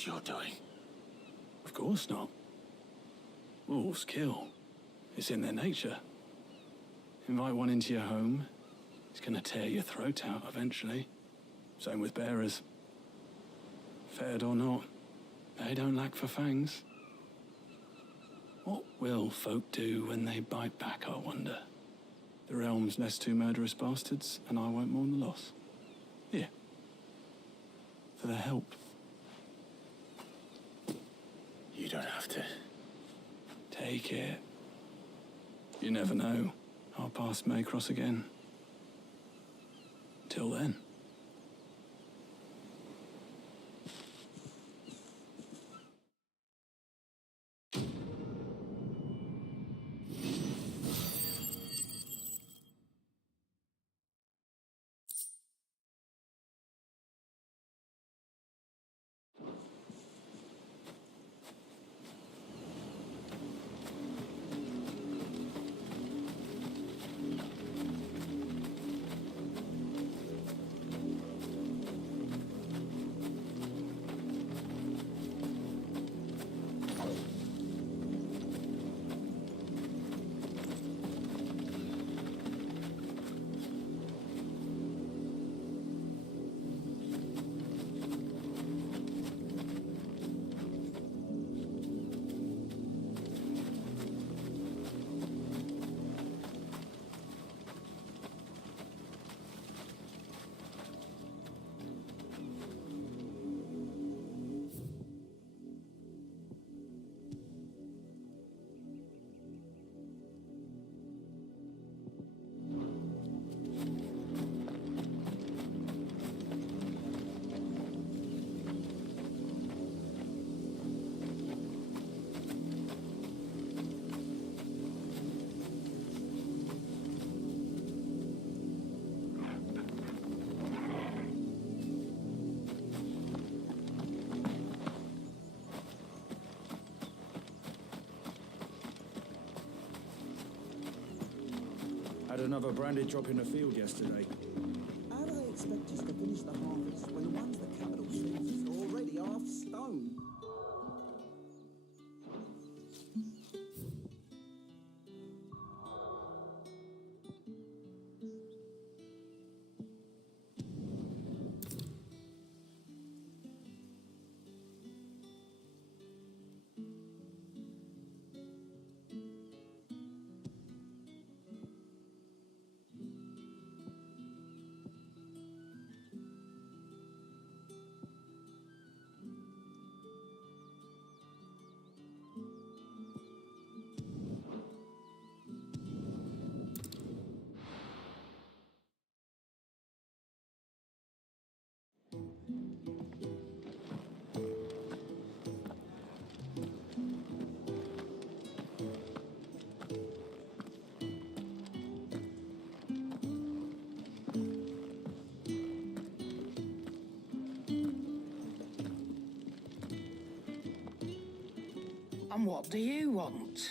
you're doing. Of course not. Wolves kill. It's in their nature. Invite one into your home, it's gonna tear your throat out eventually. Same with bearers. Fed or not, they don't lack for fangs. What will folk do when they bite back, I wonder? The realm's less two murderous bastards, and I won't mourn the loss. Here. For their help. You don't have to. Take it. You never know. Our paths may cross again. Till then. Had another branded drop in the field yesterday. How do they expect us to finish the harvest when the ones the capital sees are already half stone? And what do you want?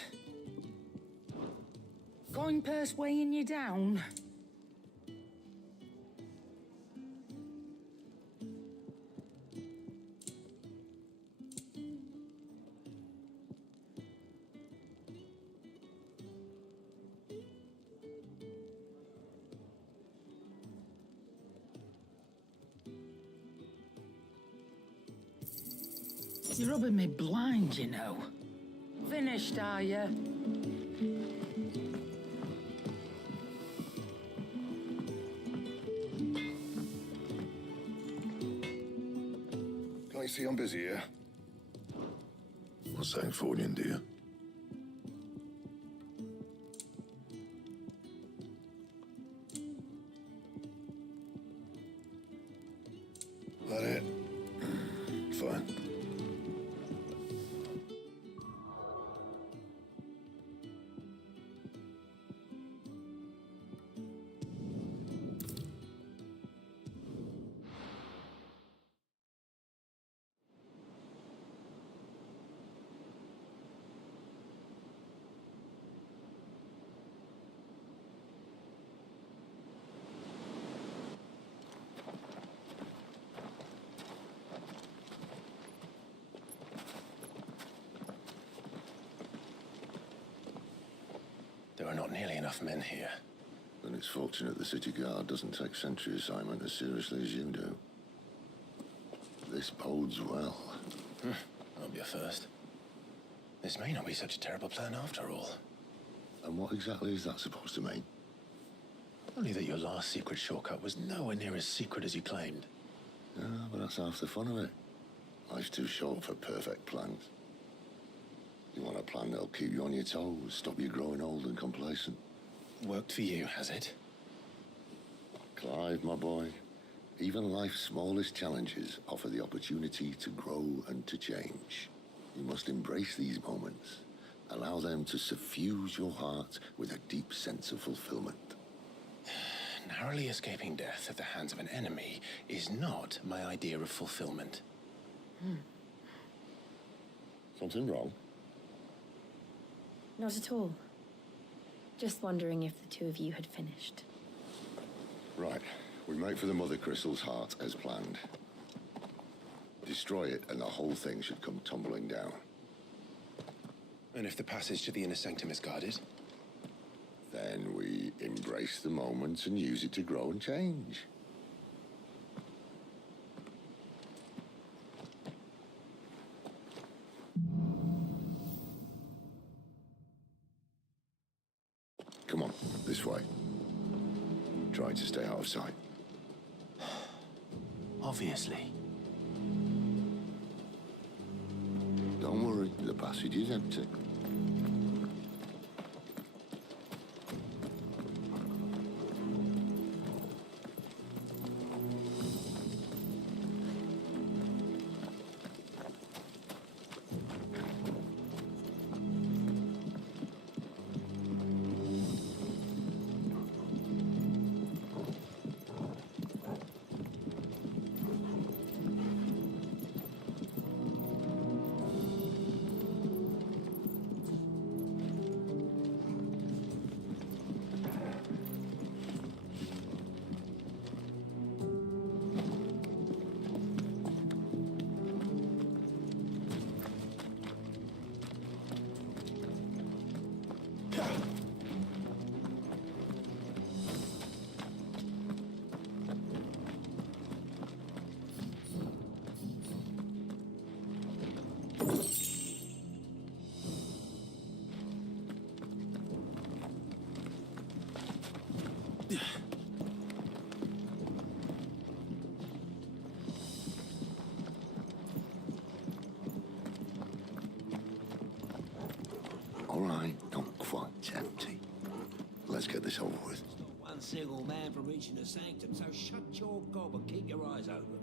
Coin purse weighing you down? You're rubbing me blind, you know. Finished, are you? Can't you see I'm busy here? What's that for you, dear? That it? Fine. not nearly enough men here. Then it's fortunate the city guard doesn't take sentry assignment as seriously as you do. This bodes well. Won't be a first. This may not be such a terrible plan after all. And what exactly is that supposed to mean? Only that your last secret shortcut was nowhere near as secret as you claimed. Yeah, but that's half the fun of it. Life's too short for perfect plans. You want a plan that'll keep you on your toes, stop you growing old and complacent. Worked for you, has it? Clive, my boy, even life's smallest challenges offer the opportunity to grow and to change. You must embrace these moments. Allow them to suffuse your heart with a deep sense of fulfillment. Narrowly escaping death at the hands of an enemy is not my idea of fulfillment. Something wrong? Not at all. Just wondering if the two of you had finished. Right. We make for the Mother Crystal's heart as planned. Destroy it and the whole thing should come tumbling down. And if the passage to the inner sanctum is guarded? Then we embrace the moment and use it to grow and change. Come on, this way. Try to stay out of sight. Obviously. Don't worry, the passage is empty. All right, not quite empty. Let's get this over with. Not one single man from reaching the sanctum, so shut your gob and keep your eyes open.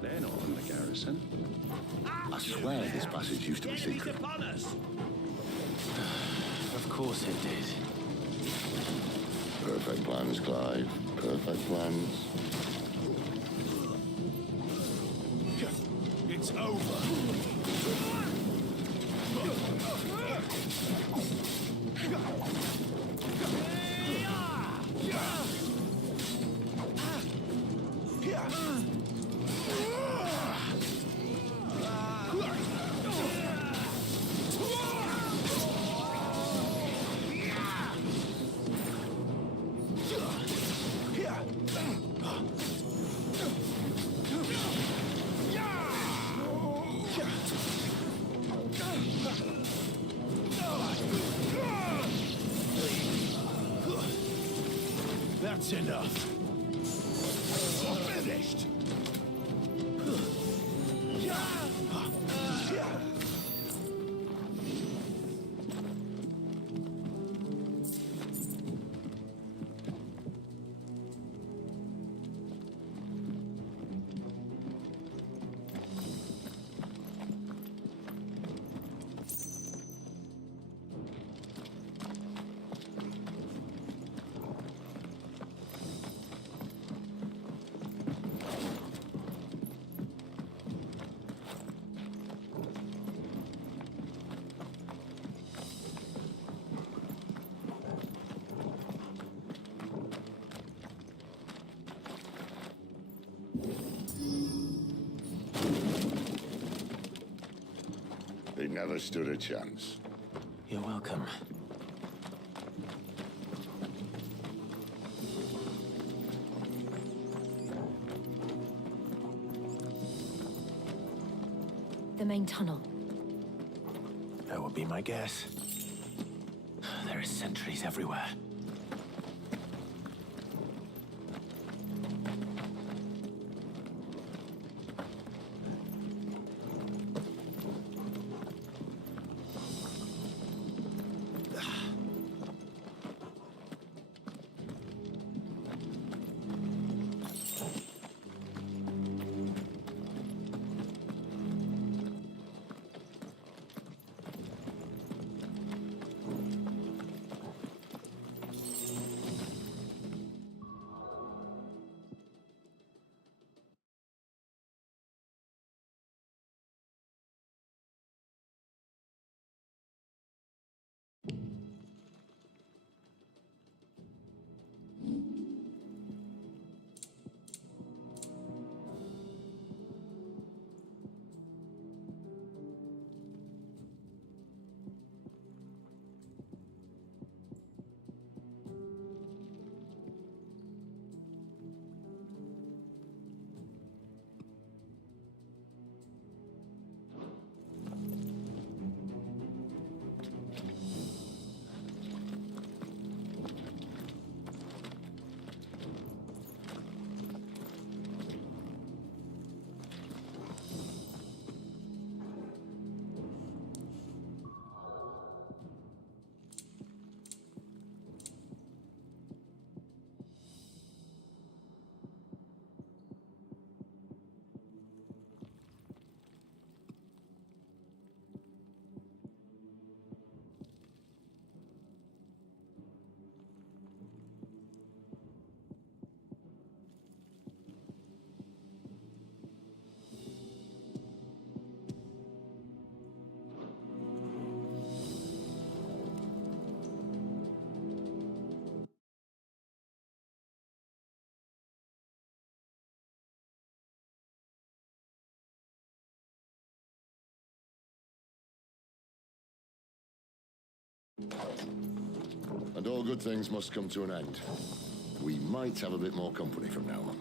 They're not on the garrison. I swear this passage used to be secret. Upon us. Of course it did. Perfect plans, Clive. Perfect plans. It's over. That's enough. Finished. never stood a chance. You're welcome. The main tunnel. That would be my guess. There are sentries everywhere. And all good things must come to an end. We might have a bit more company from now on.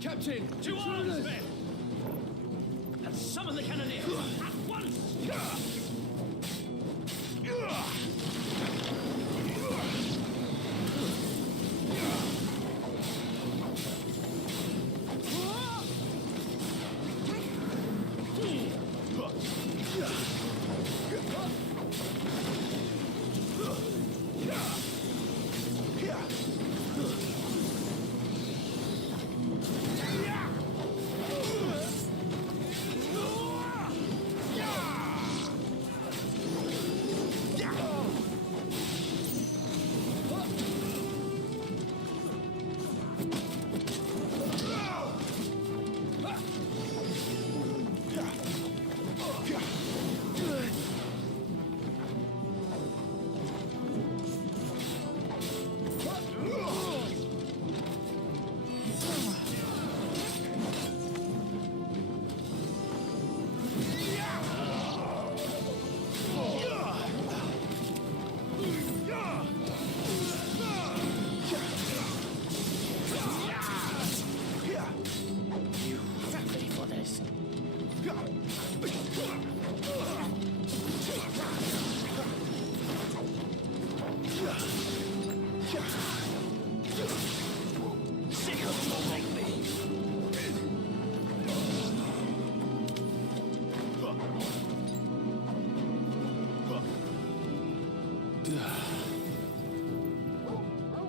Captain! To arms, men! And summon the cannoneer! At once!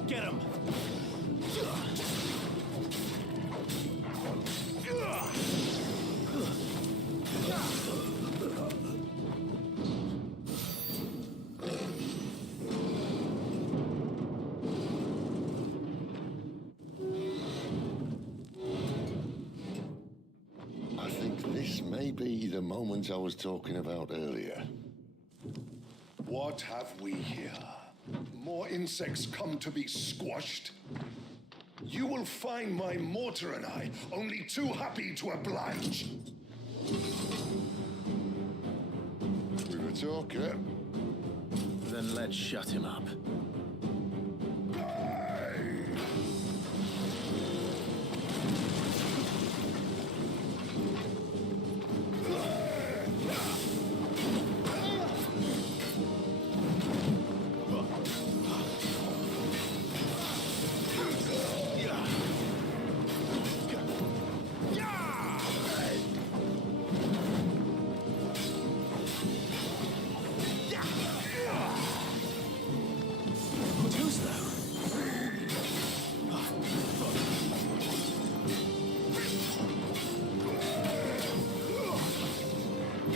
Get him! I think this may be the moment I was talking about earlier. What have we here? More insects come to be squashed? You will find my mortar and I only too happy to oblige. We were talking. Then let's shut him up.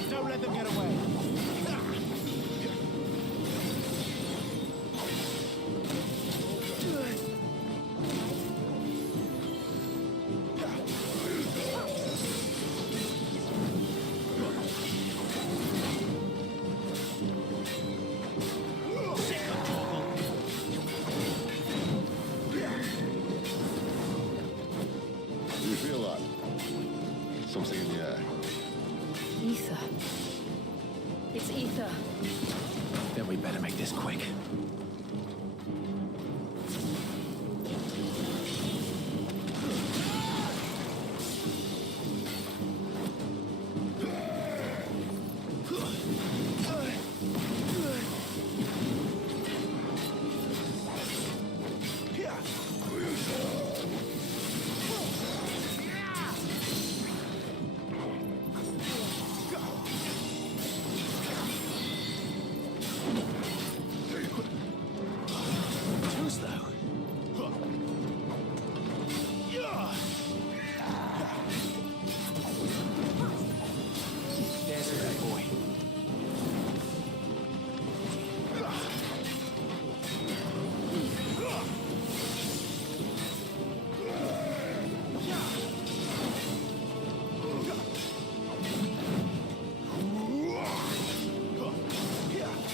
Don't let them get away. Do you feel that? Something in the air. Ether. It's ether. Then we better make this quick.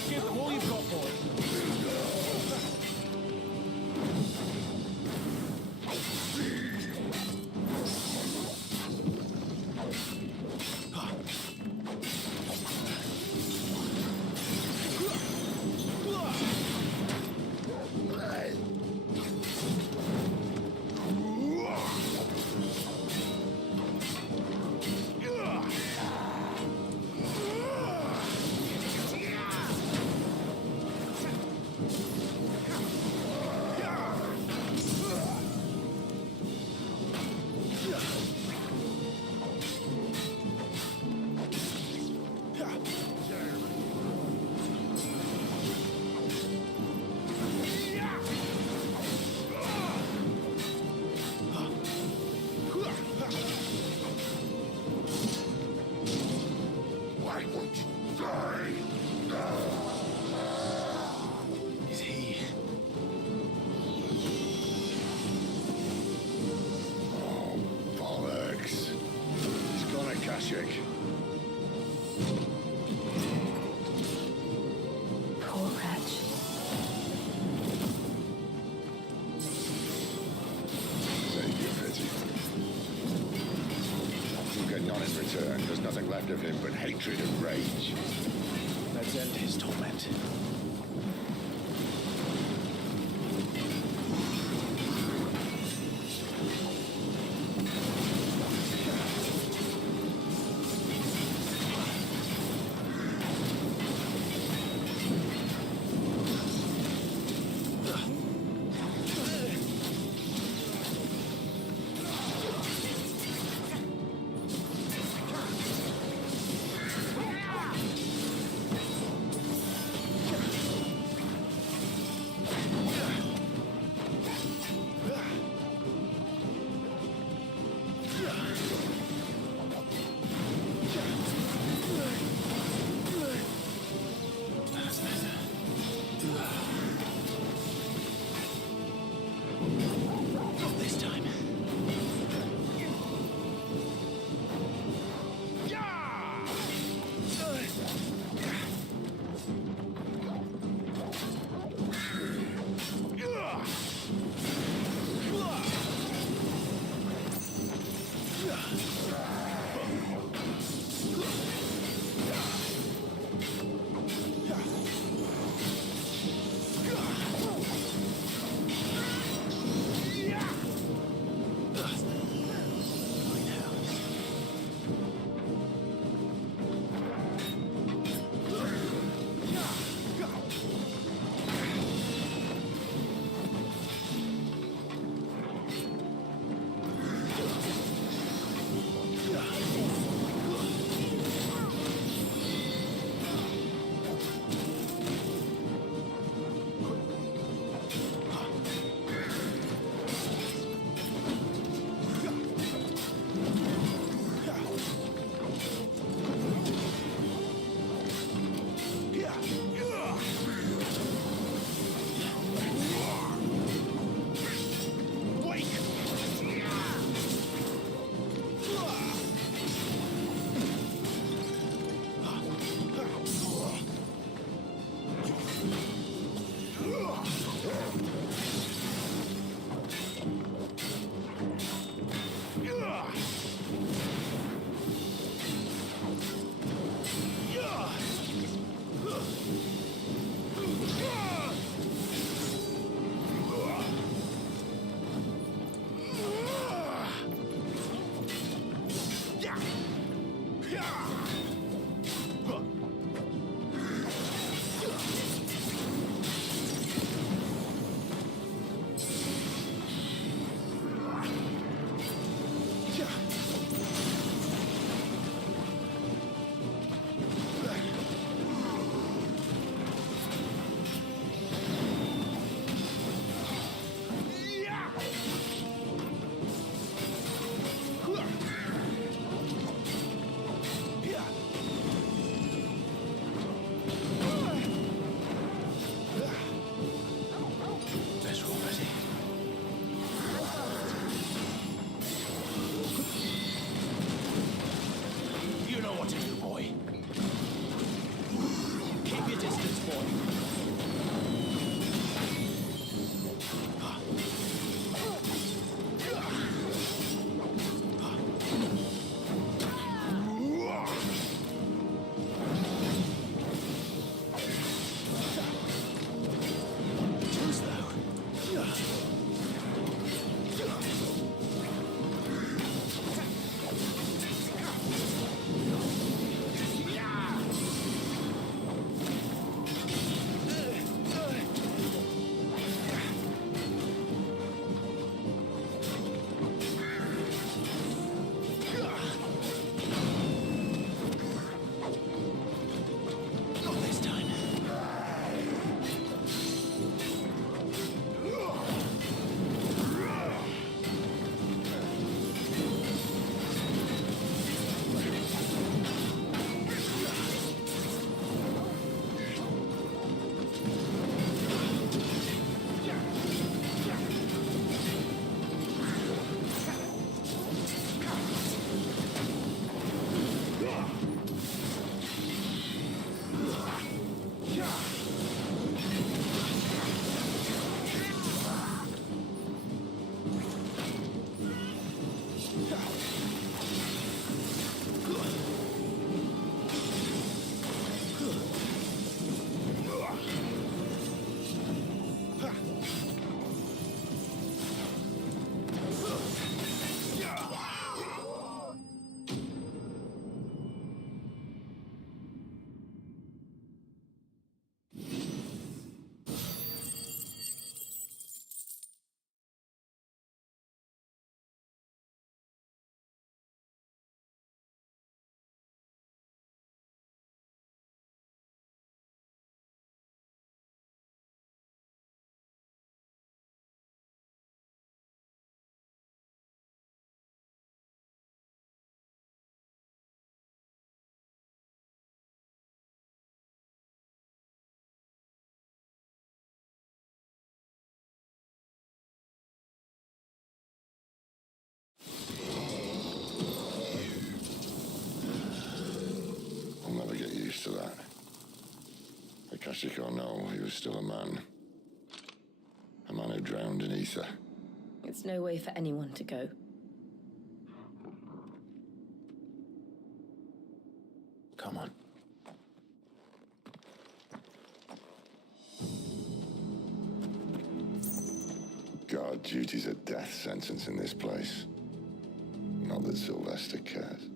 Give them all you've got, boy. Why won't you die? Is he? Oh, bollocks. He's gone, Akashic. Poor wretch. Save your pity. You get none in return. There's nothing left of him but hatred and rage. Let's end his torment. Akashic or no, he was still a man. A man who drowned in ether. It's no way for anyone to go. Come on. Guard duty's a death sentence in this place. Not that Sylvester cares.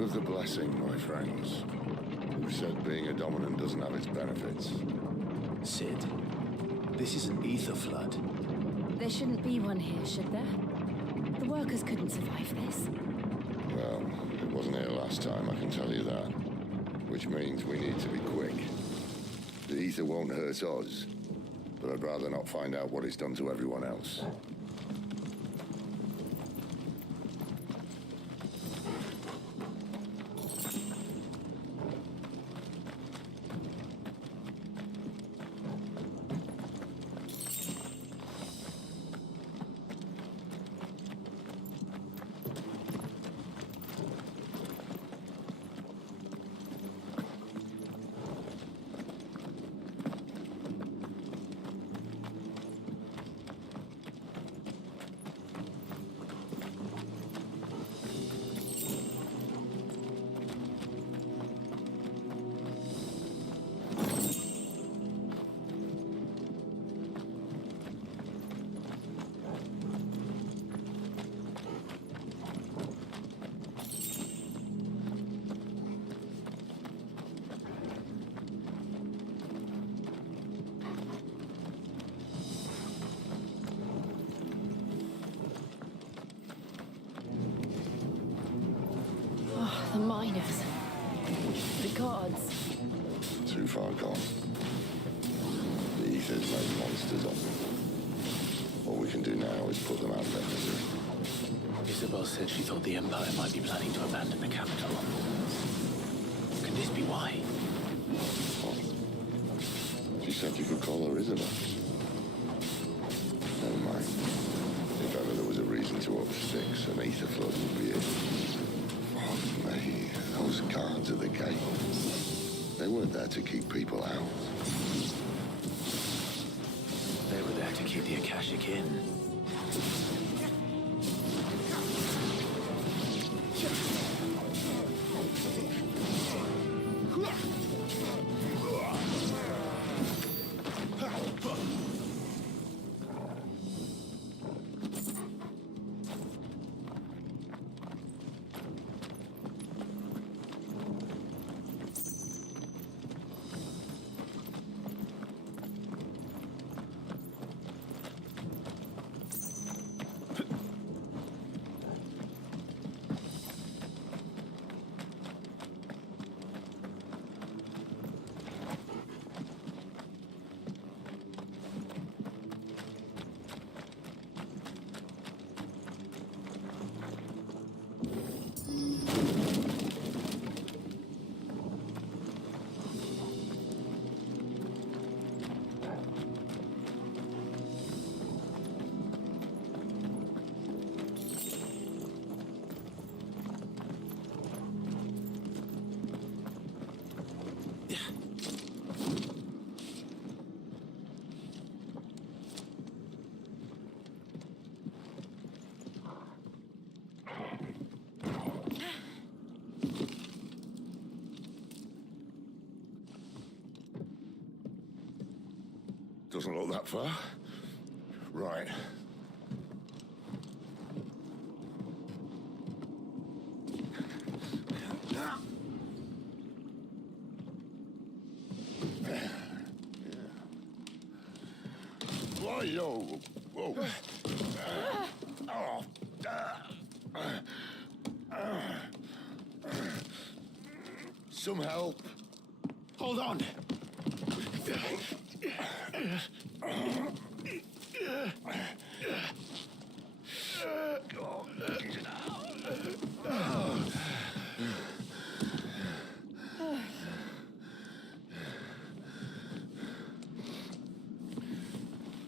Of the blessing, my friends. Who said being a dominant doesn't have its benefits? Sid, this is an ether flood. There shouldn't be one here, should there? The workers couldn't survive this. Well, it wasn't here last time, I can tell you that. Which means we need to be quick. The ether won't hurt us, but I'd rather not find out what it's done to everyone else. The miners. The gods. Too far gone. The ether's made monsters of them. All we can do now is put them out of their misery. Isabel said she thought the Empire might be planning to abandon the capital. Could this be why? What? She said you could call her Isabel. Never mind. If ever there was a reason to up sticks, an ether flood would be it. Fuck me. Those guards at the gate. They weren't there to keep people out. They were there to keep the Akashic in. Doesn't look that far. Right. Whoa, whoa. Some help. Hold on.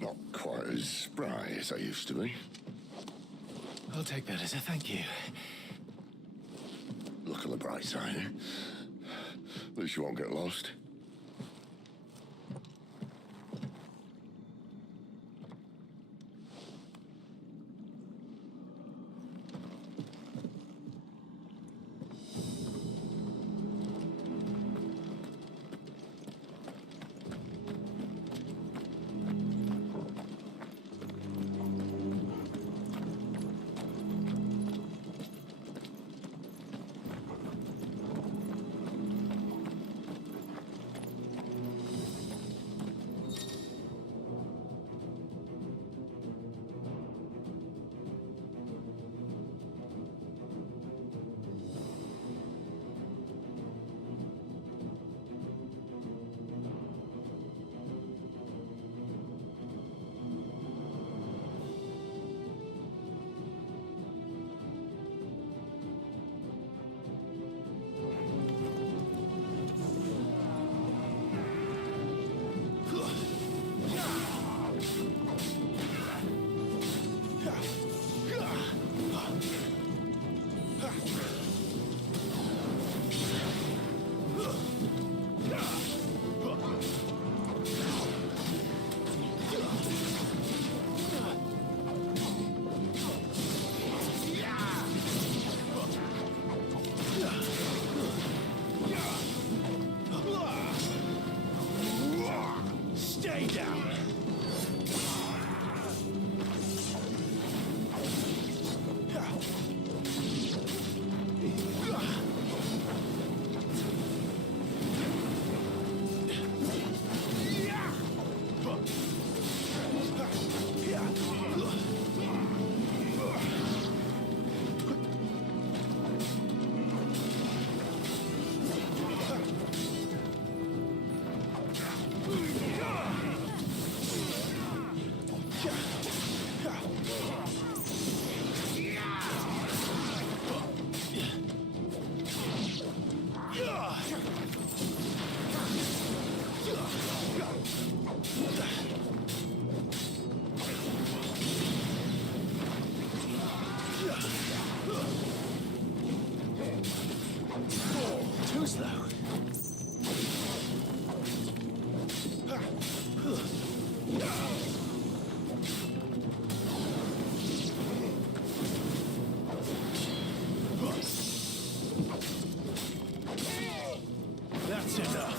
Not quite as spry as I used to be. I'll take that as a thank you. Look on the bright side, eh? At least you won't get lost. Stay down. Too slow. That's enough.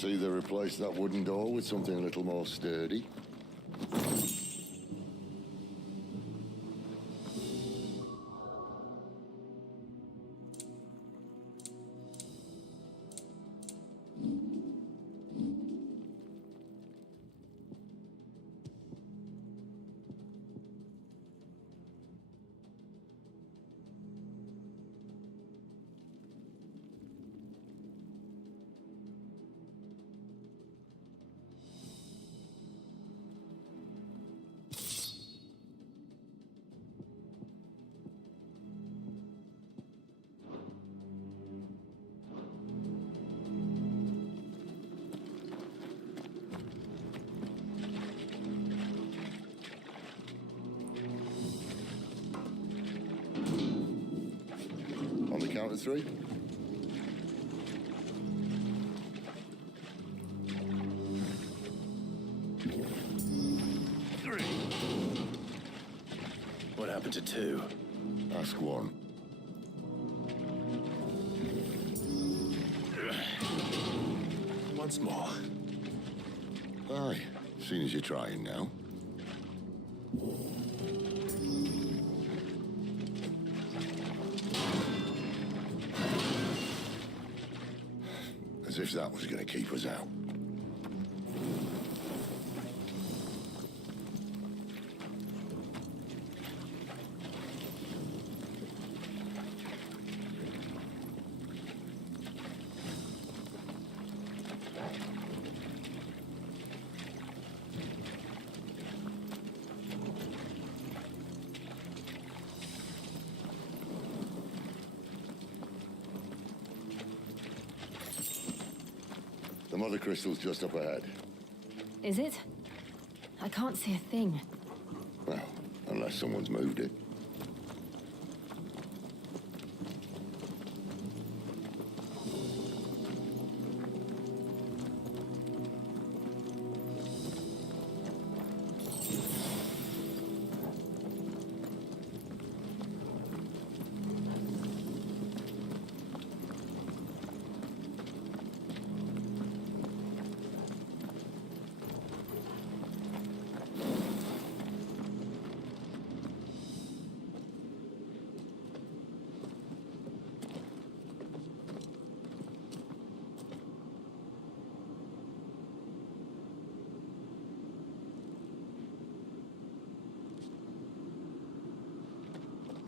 Perhaps either replace that wooden door with something a little more sturdy. On the count of 3. What happened to 2? Ask 1. Once more. Aye, seeing as you're trying now. As if that was going to keep us out. The mother crystal's just up ahead. Is it? I can't see a thing. Well, unless someone's moved it.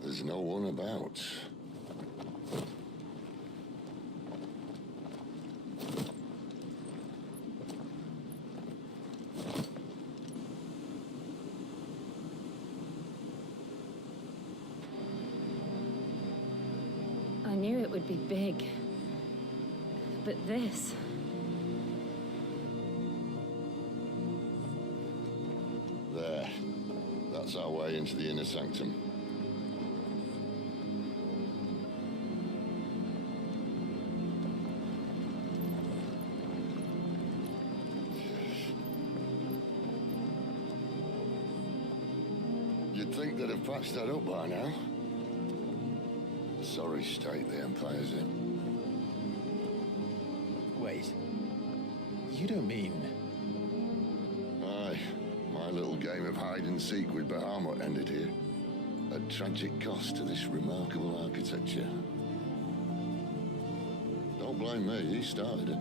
There's no one about. I knew it would be big. But this... There. That's our way into the inner sanctum. You'd think they'd have patched that up by now. Sorry state the Empire's in. Wait. You don't mean... Aye. My little game of hide-and-seek with Bahamut ended here. A tragic cost to this remarkable architecture. Don't blame me, he started it.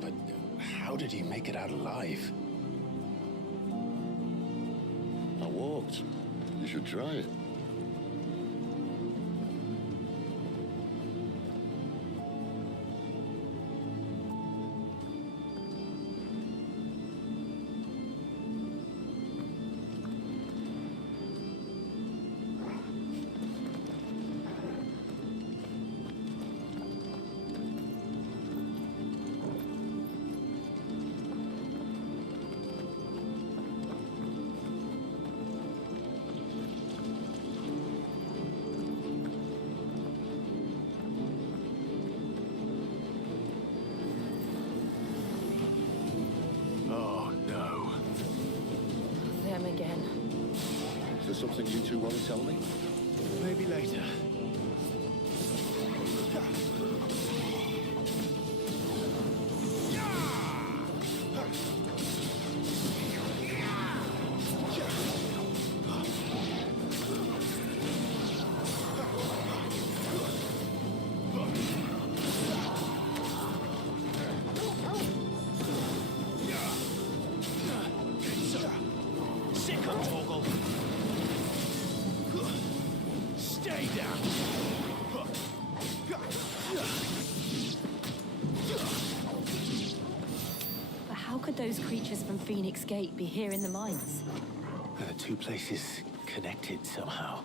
But how did he make it out alive? I walked. You should try it. Is there something you two want to tell me? Maybe later. those creatures from Phoenix Gate be here in the mines? Are the two places connected somehow?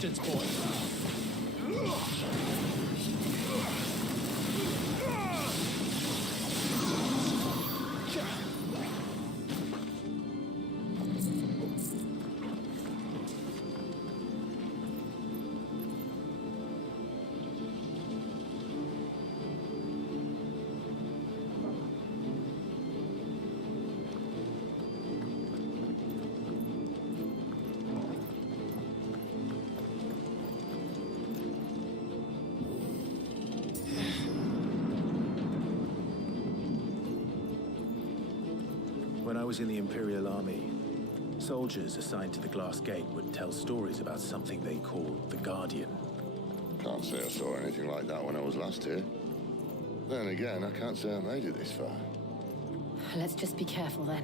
distance, boy. When I was in the Imperial Army, soldiers assigned to the Glass Gate would tell stories about something they called the Guardian. Can't say I saw anything like that when I was last here. Then again, I can't say I made it this far. Let's just be careful then.